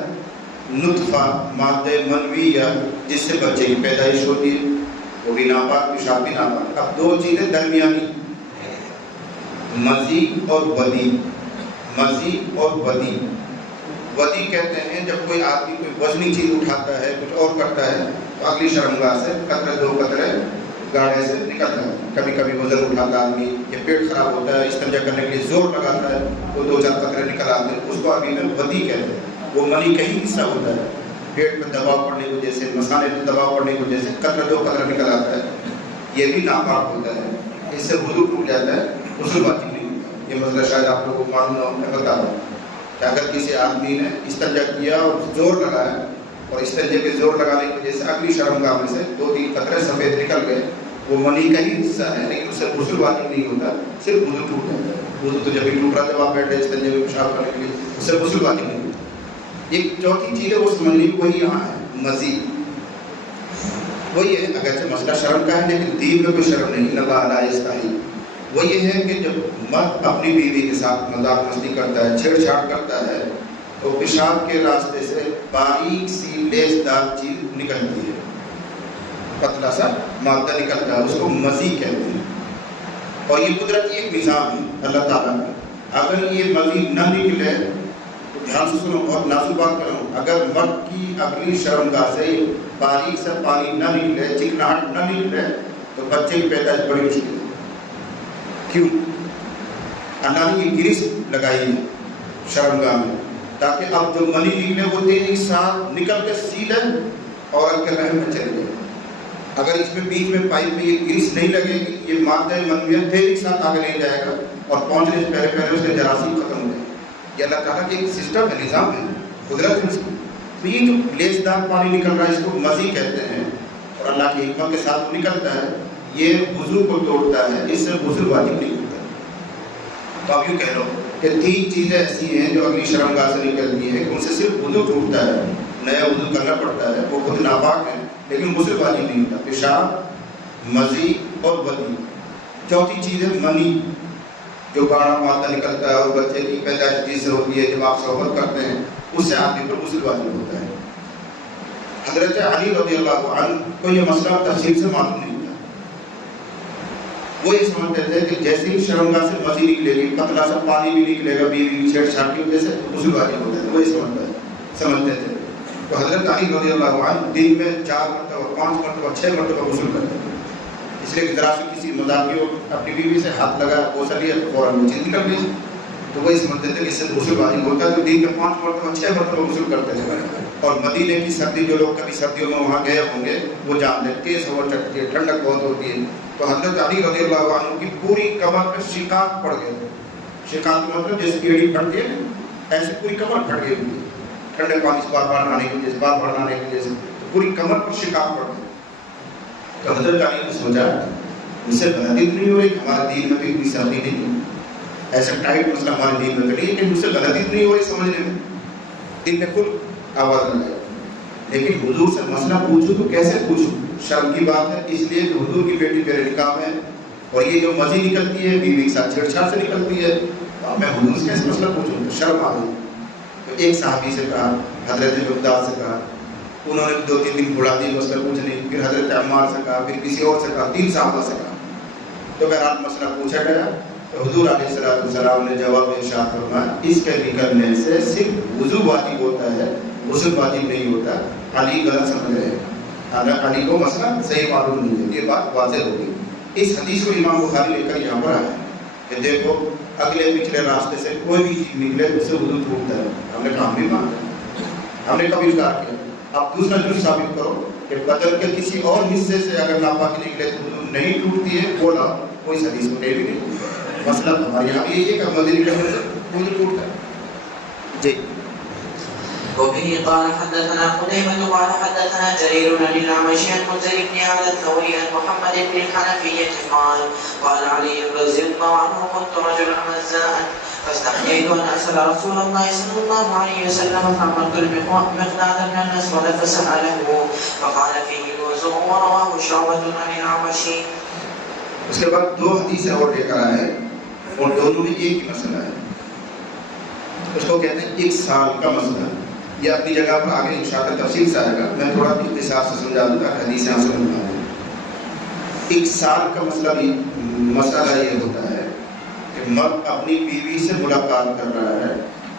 نطفہ مادہ منویہ جس سے بچے کی پیدائش ہوتی ہے، وہ بھی ناپاک، پیشاب بھی ناپاک. اب 2 چیزیں درمیانی، مزی اور ودی. مزی اور ودی. ودی کہتے ہیں جب کوئی آدمی کوئی وزنی چیز اٹھاتا ہے، کچھ اور کرتا ہے تو اگلی شرمگاہ سے قطرے 2 قطرے گاڑے سے نکلتا ہے. کبھی کبھی وزن اٹھاتا آدمی یا پیٹ خراب ہوتا ہے، استنجا کرنے کے لیے زور لگاتا ہے، وہ 2-4 قطرے نکل آتے ہیں. اس کو عربی میں ودی کہتے ہیں. وہ منی کا ہی حصہ ہوتا ہے. پیٹ میں دباؤ پڑنے کی وجہ سے، مثانے میں دباؤ پڑنے کی وجہ سے قطرہ 2 قطرہ نکل آتا ہے. یہ بھی ناپاک ہوتا ہے. اس سے وضو ٹوٹ جاتا ہے، غسل واجب نہیں ہوتا. یہ مسئلہ شاید آپ لوگوں کو معلوم نہ ہو، میں بتا رہا ہوں کہ اگر کسی آدمی نے استنجا کیا اور زور لگایا اور استنجے کے زور لگانے کی وجہ سے اگلی شرمگاہ میں سے 2-3 قطرے سفید نکل گئے، وہ منی کا ہی حصہ ہے لیکن اس سے غسل واجب نہیں ہوتا، صرف وضو ٹوٹ جاتا ہے. وضو تو جب بھی ٹوٹ رہا جب آپ بیٹھے استنجے میں پیشاب کرنے کے لیے، اس سے غسل واجب نہیں ہوتا. ایک چوتھی چیز ہے وہ سمجھنے کی، وہی یہاں ہے مزید. وہی ہے اگرچہ مسئلہ شرم کا ہے لیکن دین میں کوئی شرم نہیں، اللہ لا یستحی. وہ یہ ہے کہ جب مرد اپنی بیوی کے ساتھ مذاق مستی کرتا ہے، چھیڑ چھاڑ کرتا ہے، تو پیشاب کے راستے سے باریک سی لیس دار چیز نکلتی ہے، پتلا سا مادہ نکلتا ہے، اس کو مزی کہتے ہیں. اور یہ قدرتی ایک نظام ہے اللہ تعالیٰ کا. اگر یہ مزی نہ نکلے، دھیان سے سنو، بہت نازک بات کر رہا ہوں، اگر مرد کی اگلی شرمگاہ سے باریک سے پانی نہ نکلے، چکناہٹ نہ نکلے، تو بچے کی پیدائش بڑی مشکل ہے. کیوں؟ اللہ نے یہ گریس لگائی ہے شرمگاہ میں تاکہ اب جو منی نکلے وہ تیزی ساتھ نکل کے سیدھے عورت کے رحم میں چلے جائے. اگر اس میں بیچ میں پائپ میں یہ گریس نہیں لگے گی، یہ مادہ منویت تیزی ساتھ آگے نہیں جائے گا اور پہنچنے سے پہلے اس کے جراثیم ختم ہو جائے. یہ اللہ تعالیٰ کی ایک سسٹم ہے، نظام ہے. قدرت ہے اس کی. تو یہ جو لیسدار پانی نکل رہا ہے اس کو مزی کہتے ہیں اور اللہ کی حکمت کے ساتھ وہ نکلتا ہے. یہ وضو کو توڑتا ہے, اس سے غسل واجب نہیں ہوتا. تو آپ یوں کہہ لو کہ 3 چیزیں ایسی ہیں جو اگلی شرمگاہ سے نکلتی ہیں کہ ان سے صرف وضو ٹوٹتا ہے, نیا وضو کرنا پڑتا ہے, وہ خود ناپاک ہے لیکن غسل واجب نہیں ہوتا. پیشاب, مزی اور ودی. چوتھی چیز ہے منی, جو گاڑھا مادہ نکلتا ہے اور بچے کی پیدائش جس سے ہوتی ہے جب آپ صحبت کرتے ہیں, اس سے آدمی پر غسل واجب ہوتا ہے. حضرت علی رضی اللہ عنہ کو یہ مسئلہ تفصیل سے معلوم نہیں ہوتا. وہ یہ سمجھتے تھے کہ جیسے ہی شرمگاہ سے مزی نکلے گی, پتلا سا پانی بھی نکلے گا بیوی کی چھیڑ چھاڑ کی وجہ سے, غسل واجب ہوتا ہے. وہ یہ سمجھتے تھے. تو حضرت علی رضی اللہ عنہ دن میں 4 مرتبہ, 5 مرتبہ, 6 مرتبہ غسل کرتے تھے. اس لیے کہ ذرا سے کسی مذاقی کو اپنی بیوی سے ہاتھ لگا, بوسہ لیا تو فوراً وہ چیز نکل گئی. تو وہ سمجھتے تھے کہ اس سے غسل واجب ہوتا ہے. تو دن میں 5 مرتبہ, 6 مرتبہ غسل کرتے تھے. اور مدینے کی سردی, جو لوگ کبھی سردیوں میں وہاں گئے ہوں گے وہ جانتے ہیں تیز ہوا چڑھتی ہے, ٹھنڈک بہت ہوتی ہے. تو حضرت علی رضی اللہ عنہ کی پوری کمر پہ شقاق پڑ گئے. شقاق کا مطلب جیسے ایڑی پھٹتی ہے, ایسے پوری کمر پھٹ گئی ہوئی, ٹھنڈے پانی سے بار بار نہانے کی وجہ سے, بار بار نہانے کی وجہ سے پوری کمر پر شقاق پڑ گئی. تو حضرت علی نے سوچا اس سے غلطی نہیں ہو رہی, ہمارے دین میں تو اتنی سردی نہیں, ایسا ٹائٹ مسئلہ ہمارے دین میں تو نہیں ہے کہ مجھ سے غلطی نہیں ہو رہی سمجھنے میں. دل میں کھل آواز لگائی, لیکن حضور سے مسئلہ پوچھوں تو کیسے پوچھوں, شرم کی بات ہے. اس لیے کہ حضور کی بیٹی میرے نکاح میں, اور یہ جو مزی نکلتی ہے بیوی کے ساتھ چھیڑ چھاڑ سے نکلتی ہے, تو میں حضور سے کیسے مسئلہ پوچھوں, شرم آ گئی. تو ایک صحابی سے کہا, حضرت مقداد سے کہا, انہوں نے 2-3 دن بڑھا دی مسئلہ پوچھنے. پھر حضرت عمار سے کہا, پھر کسی اور سے کہا, 3 صحابہ سے کہا. تو بہرحال مسئلہ پوچھا گیا. تو حضور علیہ السلام نے جواب میں ارشاد فرمایا, اس کے نکلنے سے صرف وضو واجب ہوتا ہے, غسل واجب نہیں ہوتا. علی غلط سمجھ رہے ہیں, علی کو مسئلہ صحیح معلوم نہیں ہے. یہ بات واضح ہوگی. اس حدیث کو امام بخاری لے کر یہاں پر آیا کہ دیکھو اگلے پچھلے راستے سے کوئی بھی چیز نکلے اس سے وضو ٹوٹتا ہے. ہم نے کہا بھی مانگا, ہم نے کبھی انکار کیا. آپ دوسرا جرم ثابت کرو کہ بدن کے کسی اور حصے سے اگر ناپاکی نکلے تو وضو نہیں ٹوٹتی ہے, بولا کوئی حدیث کو کہیں بھی نہیں. مسئلہ ہمارے یہاں بھی یہ ہے کہ مدی نکلنے سے وضو ٹوٹتا ہے. جی. وبه قال حدثنا قتيبة قال حدثنا جرير عن الأعمش عن منذر بن علي الثوري عن محمد بن الحنفية قال علي رضي الله عنه كنت رجلا مزاء فاستحييت أن أسأل رسول الله صلى الله عليه وسلم فأمرت المقداد بن الأسود فسأله فقال فيه الوضوء ورواه شعبة عن الأعمش. اس کے بعد 2 حدیثیں اور لے کر آئے اور دونوں میں ایک ہی مسئلہ ہے. اس کو کہتے ہیں 1 سال کا مسئلہ. یہ اپنی جگہ پر آگے انشاءاللہ تفصیل سے آئے گا, میں تھوڑا اختصار سے سمجھا دوں گا حدیثیں آپ سمجھ پائیں. 1 سال کا مسئلہ یہ ہوتا ہے کہ مرد اپنی بیوی سے ملاقات کر رہا ہے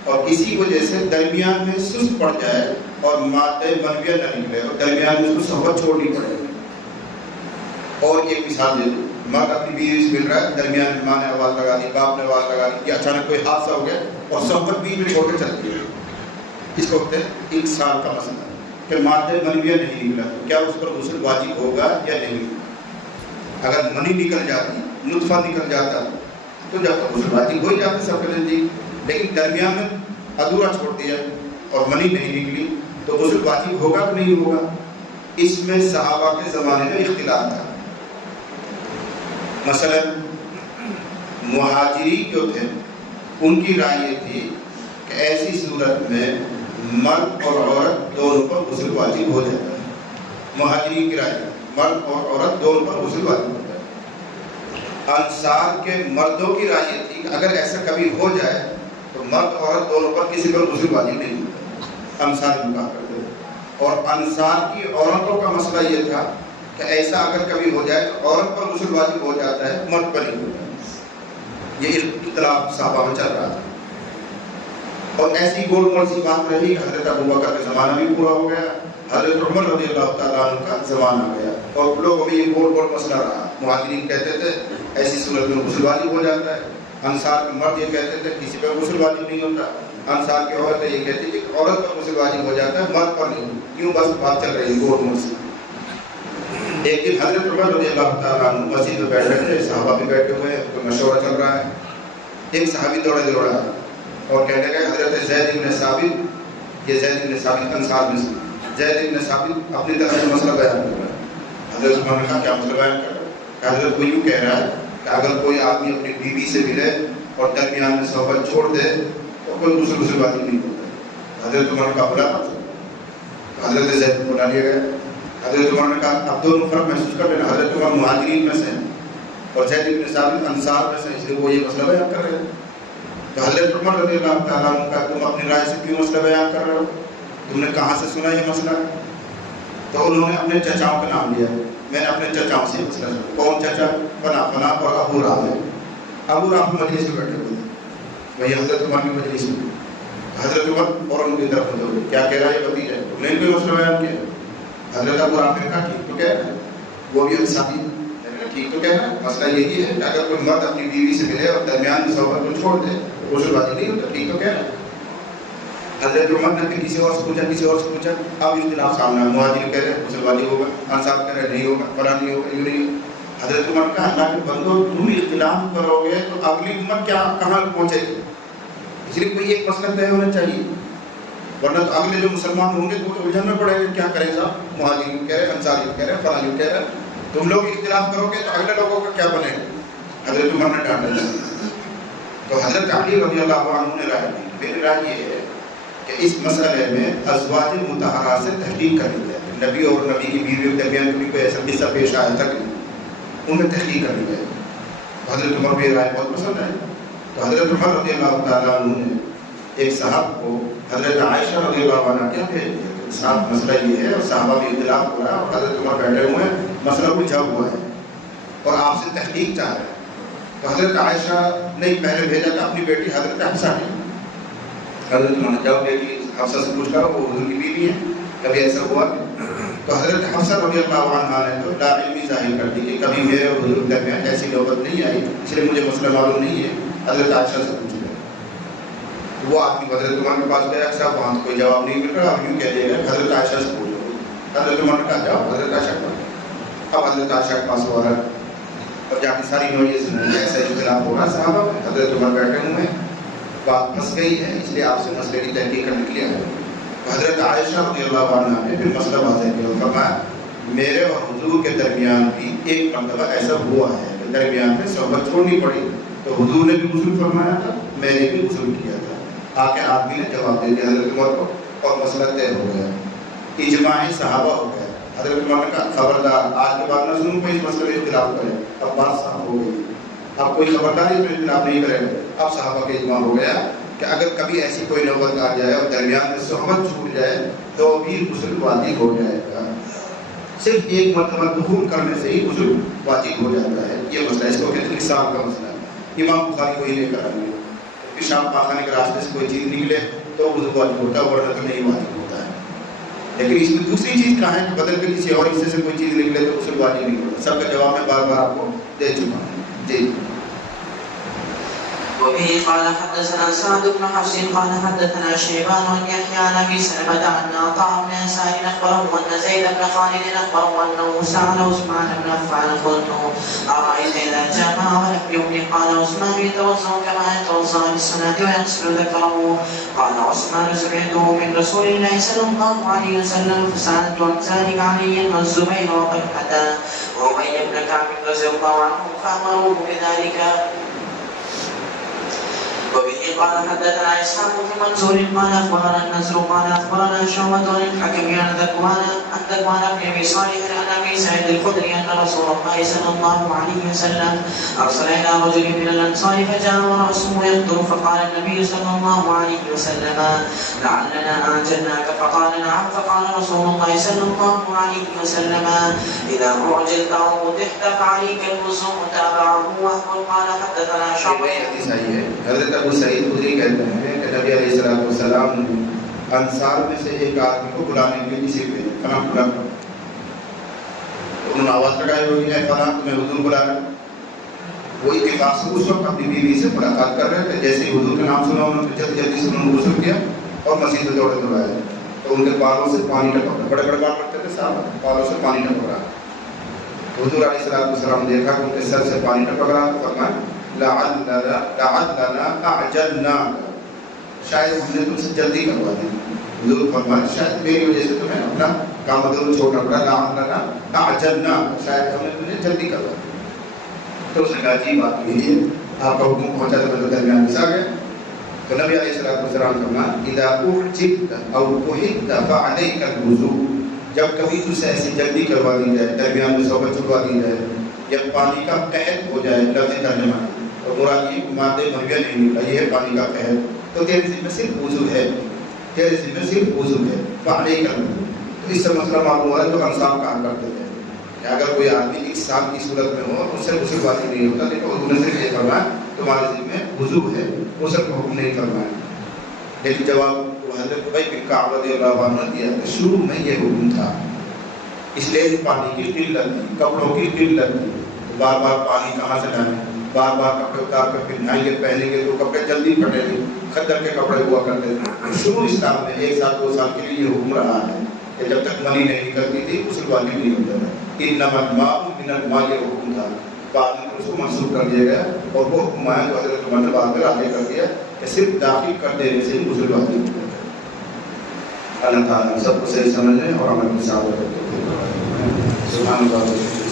اور کسی وجہ سے درمیان میں سست پڑ جائے اور مادہ منویہ نہ نکلے اور درمیان میں اس کو صحبت چھوڑنی پڑے. اور ایک مثال دے دوں, مرد اپنی بیوی سے مل رہا ہے, درمیان میں ماں نے آواز لگا دی, باپ نے آواز لگا دی, یا اچانک کوئی حادثہ ہو گیا اور صحبت بیچ میں چھوڑ کے چلتی ہے. اس کو کہتے ہیں 1 سال کا مسئلہ کہ مادہ منویہ نہیں نکلا تو کیا اس پر غسل واجب ہوگا یا نہیں. اگر منی نکل جاتی, نطفہ نکل جاتا تو جب تک غسل واجب ہو ہی جاتا سب کے نزدیک, لیکن درمیان میں ادھورا چھوڑ دیا اور منی نہیں نکلی تو غسل واجب ہوگا کہ نہیں ہوگا. اس میں صحابہ کے زمانے میں اختلاف تھا. مثلا مہاجری جو تھے ان کی رائے یہ تھی کہ ایسی صورت میں مرد اور عورت دونوں پر غسل واجب ہو جاتا ہے. مہاجرین کی رائے, مرد اور عورت دونوں پر غسل واجب ہوتا ہے. انصار کے مردوں کی رائے یہ تھی کہ اگر ایسا کبھی ہو جائے تو مرد اور عورت دونوں پر کسی پر غسل واجب نہیں ہوتا. انصار کہا کرتے ہیں. اور انصار کی عورتوں کا مسئلہ یہ تھا کہ ایسا اگر کبھی ہو جائے تو عورت پر غسل واجب ہو جاتا ہے, مرد پر نہیں ہوتا. یہ اختلاف صحابہ میں چل رہا تھا. اور ایسی گول مول سی بات رہی. حضرت ابوبکر کا زمانہ بھی پورا ہو گیا, حضرت عمر رضی اللہ تعالیٰ عنہ کا زمانہ آ گیا, اور لوگوں میں یہ گول گول مسئلہ رہا. مہاجرین کہتے تھے ایسی صورت میں غسل واجب ہو جاتا ہے. انصار کے مرد یہ کہتے تھے کسی پہ غسل واجب نہیں ہوتا. انصار کی عورتیں یہ کہتی تھی کہ عورت پر غسل واجب ہو جاتا ہے, مرد پر نہیں. یوں بس بات چل رہی ہے گول مول سی. ایک دن حضرت عمر رضی اللہ تعالیٰ عنہ مسجد میں بیٹھے تھے, صحابہ بھی بیٹھے ہوئے, کوئی مشورہ چل رہا ہے. ایک صحابی دوڑا اور کہنے لگے حضرت زید بن ثابت یہ زید بن ثابت انصار میں سے زید بن ثابت اپنی طرف سے مسئلہ بیان کر رہا ہے. حضرت عمر نے کہا کیا مسئلہ بیان کر رہا ہے؟ کہ حضرت کو یوں کہہ رہا ہے کہ اگر کوئی آدمی اپنی بیوی سے ملے اور درمیان میں صحبت چھوڑ دے تو کوئی دوسری بات نہیں ہوتا. حضرت عمر کا بلا حضرت زید کو بلا لیا گیا. حضرت عمر نے کہا اب دونوں فرق محسوس کر لینا. حضرت عمر مہاجرین میں سے اور زید بن ثابت انصار میں سے، اس لیے وہ یہ مسئلہ بیان کر رہے ہیں. تو حضرت عمر رضی اللہ تعالیٰ عنہ کا تم اپنی رائے سے کیوں مسئلہ بیان کر رہے ہو؟ تم نے کہاں سے سنا یہ مسئلہ؟ تو انہوں نے اپنے چچاؤں کا نام لیا. میں نے اپنے چچاؤں سے مسئلہ سنا. کون چچا؟ فنا فنا اور ابو رافع. ابو رافع مجلس میں بیٹھے ہوئے وہی حضرت عمر کی مجلس میں. حضرت عمر فوراً ان کی طرف ہوئے کیا کہہ رہا ہے یہ بتیجا ہے؟ تم نے کوئی مسئلہ بیان کیا؟ حضرت ابو رافع نے کہا ٹھیک تو کہہ رہا ہے. وہ بھی انصاری ٹھیک تو کہہ رہا ہے. مسئلہ یہی ہے کہ اگر کوئی مرد اپنی بیوی سے ملے اور درمیان کی صحبت کو چھوڑ دے تو غسل واجب نہیں ہوتا. ٹھیک تو کہہ رہا ہے. حضرت عمر نے پھر کسی اور سے پوچھا. اب اختلاف سامنے آیا. مہاجر کہہ رہے ہیں غسل واجب ہوگا، انصار کہہ رہے نہیں ہوگا، فلاں نہیں ہوگا، یوں نہیں ہوگا. حضرت عمر کا اللہ کے بندو تم اختلاف کرو گے تو اگلی امت کیا کہاں پہنچے گی؟ اس لیے کوئی ایک مسئلہ طے ہونا چاہیے، ورنہ تو اگلے جو مسلمان ہوں گے تو وہ تو الجھن میں پڑے گا. کیا کریں صاحب؟ مہاجر کہہ رہے ہیں، انصار کہہ رہے ہیں، فلاں کہہ رہے ہیں. تم لوگ اختلاف کرو گے تو اگلے لوگوں کا کیا بنے گا؟ حضرت عمر نے ڈانٹا دیا. تو حضرت علی رضی اللہ عنہ نے رائے دی. میری رائے یہ ہے کہ اس مسئلے میں ازواج مطہرات سے تحقیق کرنی چاہیے. نبی اور نبی کی بیویوں کے درمیان کبھی کوئی ایسا قصہ پیش آیا تک نہیں، ان میں تحقیق کرنی چاہیے. حضرت عمر کو یہ رائے بہت پسند ہے. تو حضرت عمر رضی اللہ تعالیٰ عنہ نے ایک صاحب کو حضرت عائشہ رضی اللہ عنہ کیا بھیج دیا. صاحب مسئلہ یہ ہے اور صحابہ میں اختلاف ہو رہا ہے اور حضرت عمر بیٹھے ہوئے ہیں، مسئلہ الجھا ہوا ہے اور آپ سے تحقیق چاہ رہے ہیں. تو حضرت عائشہ نے پہلے بھیجا تھا اپنی بیٹی حضرت حفصہ نے. حضرت عمر نے جاؤ بیٹی حفصہ سے پوچھ کرو، وہ حضور کی بیوی ہے، کبھی ایسا ہوا نہیں. تو حضرت حفصہ رضی اللہ عنہ نے تو لا علمی ظاہر کر دی کہ کبھی میرے اور حضور کے درمیان ایسی نوبت نہیں آئی، اس لیے مجھے مسئلہ معلوم نہیں ہے. حضرت عائشہ سے پوچھ لیا. وہ آدمی حضرت عمر کے پاس گیا. صاحب وہاں کوئی جواب نہیں مل رہا. اب یوں کہہ دیا گیا حضرت عائشہ سے پوچھو. حضرت عمر نے کہا جاؤ حضرت عائشہ کے پاس. اب حضرت عائشہ کے پاس ہو رہا ہے اور جا کے ساری نوعیت سے ایسا اختلاف ہو رہا ہے صحابہ میں. حضرت عمر بیٹھے ہوئے ہیں، بات پھنس گئی ہے، اس لیے آپ سے مسئلے کی تحقیق کرنے کے لیے آئے. حضرت عائشہ رضی اللہ عنہ نے پھر مسئلہ واضح کیا. فرمایا میرے اور حضور کے درمیان بھی ایک مرتبہ ایسا ہوا ہے کہ درمیان میں صحبت چھوڑنی پڑی. تو حضور نے بھی غسل فرمایا تھا، میں نے بھی غسل کیا تھا. آ کے آدمی نے جواب دے دیا حضرت عمر کو اور مسئلہ طے ہو گیا. اجماع صحابہ ہو گیا. حضرت عمر نے کہا خبردار آج کے بعد نہ سنوں کوئی اس مسئلے میں اختلاف کرے. اب بات صاف ہو گئی، اب کوئی خبردار اس میں اختلاف نہیں کرے گا. اب صحابہ کا اجماع ہو گیا کہ اگر کبھی ایسی کوئی نوبت آ جائے اور درمیان میں صحبت چھوٹ جائے تو بھی غسل واجب ہو جائے گا. صرف ایک مرتبہ دخول کرنے سے ہی غسل واجب ہو جاتا ہے. یہ مسئلہ اس کو کہتے ہیں نصاب کا مسئلہ ہے. امام بخاری کو ہی لے کر آئیں گے. پیشاب پاخانے کے راستے سے کوئی چیز نکلے تو غسل واجب ہوتا ہے، ورنہ تو نہیں واجب ہوتا ہے. لیکن اس میں دوسری چیز کہاں ہے کہ بدل کے کسی اور حصے سے کوئی چیز نکلے تو غسل واجب نہیں ہوتا. سب کا جواب میں بار بار آپ کو دے چکا ہوں. جی. وبه قال حدثنا سعد بن حفص قال حدثنا شيبان عن يحيى عن ابي سلمة عن عطاء بن يسار اخبره ان زيد بن خالد اخبره انه سال عثمان بن عفان قلت ارايت اذا جامع ولم يمن قال عثمان يتوضا كما يتوضا للصلاه ويغسل ذكره. قال عثمان سمعته من رسول الله صلى الله عليه وسلم فسالت عن ذلك علي والزبير وطلحه وابي بن كعب رضي الله عنهم فامروه بذلك. وبه قال حدثنا اسحاق بن منصور قال اخبرنا النصر قال اخبرنا شعبة عن الحكم عن ذكوان بن ابي صالح عن ابي سعيد الخدري ان رسول الله صلى الله عليه وسلم ارسل الى رجل من الانصار فجاء وراسه يقطر فقال النبي صلى الله عليه وسلم لعلنا اعجلناك فقال نعم. فقال رسول الله صلى الله عليه وسلم اذا اعجلت او مدحت فعليك الوضوء. تابعه وهو قال حدثنا شعبة. حضرت ابو سعید خدری کہتے ہیں کہ نبی علیہ السلام نے انصار میں سے ایک آدمی کو بلانے کے لیے کسی پہ فلاں بلا کر انہوں نے آواز لگائی ہوگی ہے فلاں تمہیں حضور بلا رہا. وہ اتفاق سے اس وقت اپنی بیوی سے ملاقات کر رہے تھے. جیسے ہی حضور کا نام سنا انہوں نے جلدی سے انہوں نے غسل کیا اور مسجد میں دوڑے دوڑائے تو ان کے بالوں سے پانی ٹپک رہا. بڑے بڑے بال رکھتے تھے صاحب، بالوں سے پانی ٹپک رہا. حضور علیہ السلام نے دیکھا کہ ان کے سر سے پانی ٹپک رہا تو فرمایا لعلنا اعجلنا، شاید ہم نے تم سے جلدی کروا دی. حضور فرمایا شاید میری وجہ سے تو میں اپنا کام ادھر چھوڑنا پڑا، لعلنا اعجلنا، شاید ہم نے تمہیں جلدی کروا دی۔ تو اس نے کہا جی بات کیجیے، آپ کا حکم پہنچا تو میں درمیان میں آ گیا۔ تو نبی علیہ السلام فرمایا اذا اعجلت او احدت فعليك الوضوء، جب کبھی تجھ سے ایسی جلدی کروا دی جائے، درمیان میں صحبت چھڑوا دی جائے، یا پانی کا قحط ہو جائے، لفظ ترجمہ اور مراد یہ مادے مرویہ نہیں نکلا، یہ ہے پانی کا قحط، تو تیرے ذمہ صرف وضو ہے، تیرے ذمہ صرف وضو ہے، فعليك الوضوء۔ تو اس سے مسئلہ معلوم ہوا ہے جو انصاف کہا کرتے تھے کہ اگر کوئی آدمی ایک سال کی صورت میں ہو اس سے غسل واجب نہیں ہوتا، لیکن حضور نے صرف یہ فرمایا تمہارے ذمہ وضو ہے، غسل کا حکم نہیں فرمایا۔ لیکن جواب حضرت ابی بن کعب رضی اللہ عنہ نے دیا کہ شروع میں یہ حکم تھا، اس لیے پانی کی قلت تھی، کپڑوں کی قلت تھی، بار بار پانی کہاں سے لائیں، بار بار کپڑے اتار کر پہنائیں گے، پہنیں گے تو کپڑے جلدی پھٹیں گے، خدر کے کپڑے ہوا کرتے تھے۔ شروع اسلام میں 1 سال 2 سال کے لیے یہ حکم رہا ہے کہ جب تک منی نہیں نکلتی تھی غسل واجب نہیں ہوتا تھا۔ انما الماء من الماء یہ حکم تھا، بعد میں اس کو منسوخ کر دیا گیا اور وہ حکم آیا تو حضرت عمر نے بعد میں راضی کر دیا کہ صرف داخل کر دینے سے ہی غسل واجب ہوتا ہے۔ اللہ تعالیٰ سب کو صحیح سمجھنے اور عمل کی سعادت کرتے ہیں۔ سبحان اللہ،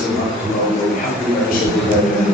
سبحان اللہ،